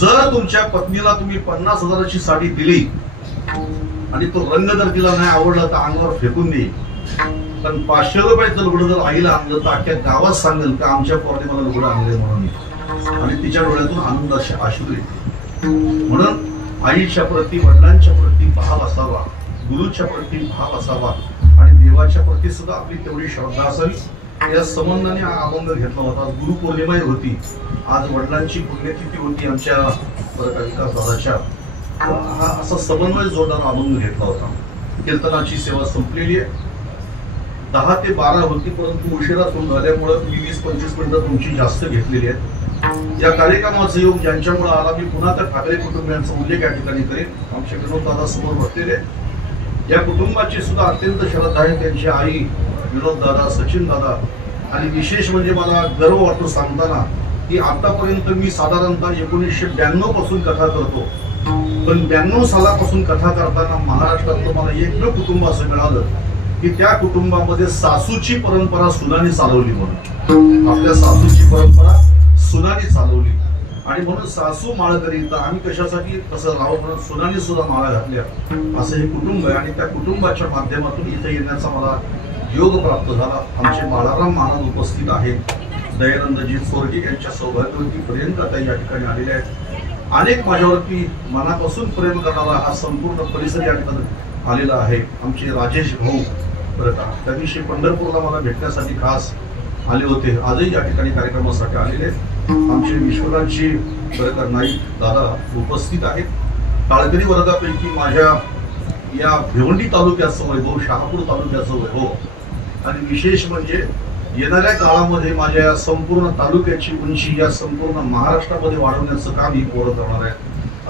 जर तुमच्या पत्नीला तुम्ही 50 हजाराची साडी दिली आणि तो रंग जर तिला नाही आवडला तर अंगावर फेकून दे, पण 500 रुपयाचं लुगडं जर आईला आणलं तर अख्ख्या गावात सांगेल का आमच्या पोराने मला लुगडं आणले म्हणून, आणि तिच्या डोळ्यातून आनंदाचे अश्रू येते. म्हणून आईच्या प्रती, वडिलांच्या प्रती भाव असावा, गुरुच्या प्रती भाव असावा, आणि देवाच्या प्रती सुद्धा आपली तेवढी श्रद्धा असावी. या संबंधाने हा अभंग घेतला होता. गुरुपौर्णिमा होती, आज वडिलांची पुण्यतिथी होती आमच्या विकास दादाच्या. हा असा समन्वय जोडणारा अभंग घेतला होता. कीर्तनाची सेवा संपलेली आहे, 10 ते 12 होती, परंतु उशिरा सुरू झाल्यामुळे मी 20-25 मिनिटं तुमची जास्त घेतलेली आहेत. या कार्यक्रमाचा योग ज्यांच्यामुळे आला, मी पुन्हा त्या ठाकरे कुटुंबियांचा उल्लेख या ठिकाणी करेन. आमचे विनोद दादा समोर बसलेले, या कुटुंबाची सुद्धा अत्यंत श्रद्धा आहे. त्यांची आई विनोद दादा, सचिन दादा, आणि विशेष म्हणजे मला गर्व वाटतो सांगताना की आतापर्यंत मी साधारणतः 1992 पासून कथा करतो, पण 92 सालापासून कथा करताना महाराष्ट्रातलं मला एकमेव कुटुंब असं मिळालं की त्या कुटुंबामध्ये सासूची परंपरा सुनाने चालवली. म्हणून आपल्या सासूची परंपरा सुनाने चालवली, आणि म्हणून सासू माळ करीत आम्ही कशासाठी तसं राहावं म्हणून सुनाने सुद्धा माळा घातल्या, असं हे कुटुंब आहे. आणि त्या कुटुंबाच्या माध्यमातून इथे येण्याचा मला योग प्राप्त झाला. आमचे बाळाराम महाराज उपस्थित आहेत, दयानंदजी चोरगे यांच्या सौभाग्यवती प्रियंकाताई या ठिकाणी आलेल्या आहेत. अनेक माझ्यावरती मनापासून प्रेम करणारा हा संपूर्ण परिसर या ठिकाणी आलेला आहे. आमचे राजेश भाऊ बरं का, त्या दिवशी पंढरपूरला मला भेटण्यासाठी खास आले होते, आजही या ठिकाणी कार्यक्रमासाठी आलेले. आमचे विश्वनाथजी बरं का नाईक दादा उपस्थित आहेत. टाळकरी वर्गापैकी माझ्या या भिवंडी तालुक्याचं वैभव, शहापूर तालुक्याचं वैभव, आणि विशेष म्हणजे येणाऱ्या काळामध्ये माझ्या संपूर्ण तालुक्याची उंची या संपूर्ण महाराष्ट्रामध्ये वाढवण्याचं काम ही पोरं करणार आहे,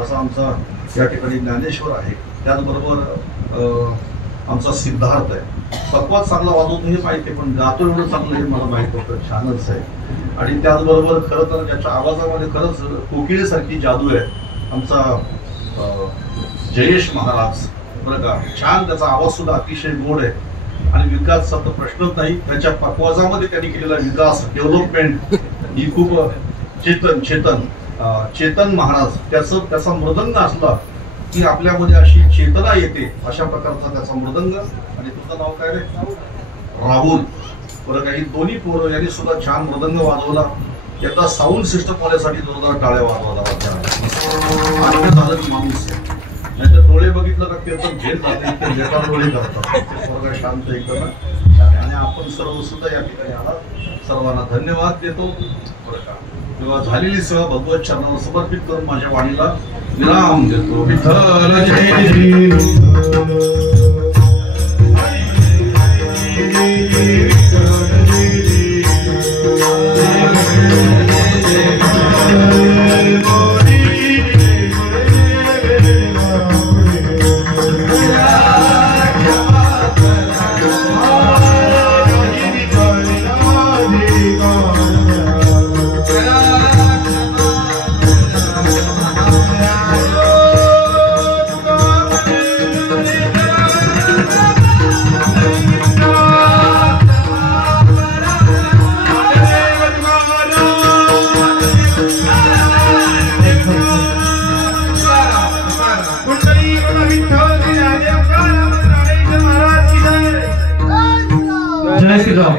असा आमचा या ठिकाणी ज्ञानेश्वर आहे. त्याचबरोबर आमचा सिद्धार्थ आहे. पक्वात चांगला वाजवतो हे माहिती आहे, पण गातो एवढं चांगलं हे मला माहित होतं, छानच आहे. आणि त्याचबरोबर खरं तर त्याच्या आवाजामध्ये खरंच कोकिळेसारखी जादू आहे. आमचा जयेश महाराज बरं का, छान, त्याचा आवाज सुद्धा अतिशय गोड आहे. आणि विकासचा तर प्रश्नच नाही, त्याच्या पकवाजामध्ये त्यांनी केलेला विकास, डेव्हलपमेंट ही खूप चेतन महाराज, त्याचा मृदंग असला की आपल्यामध्ये अशी चेतना येते, अशा प्रकारचा त्याचा मृदंग. आणि तुझं नाव काय रे? राहुल बरं का, ही दोन्ही पोरं यांनी सुद्धा छान मृदंग वाजवला. याचा साऊंड सिस्टम वाल्यासाठी जोरदार टाळ्या वाजवला झालं की माणूस. नाही तर डोळे बघितलं का ते तर झेल जाते, बेकार डोळे करतात. ते पोरगा शांत एकदम. आणि आपण सर्व सुद्धा या ठिकाणी आहात, सर्वांना धन्यवाद देतो बरं का. तेव्हा झालेली सेवा भगवत चरणावर समर्पित करून माझ्या वाणीला विराम देतो. विठ्ठल जय श्री जय श्री राम.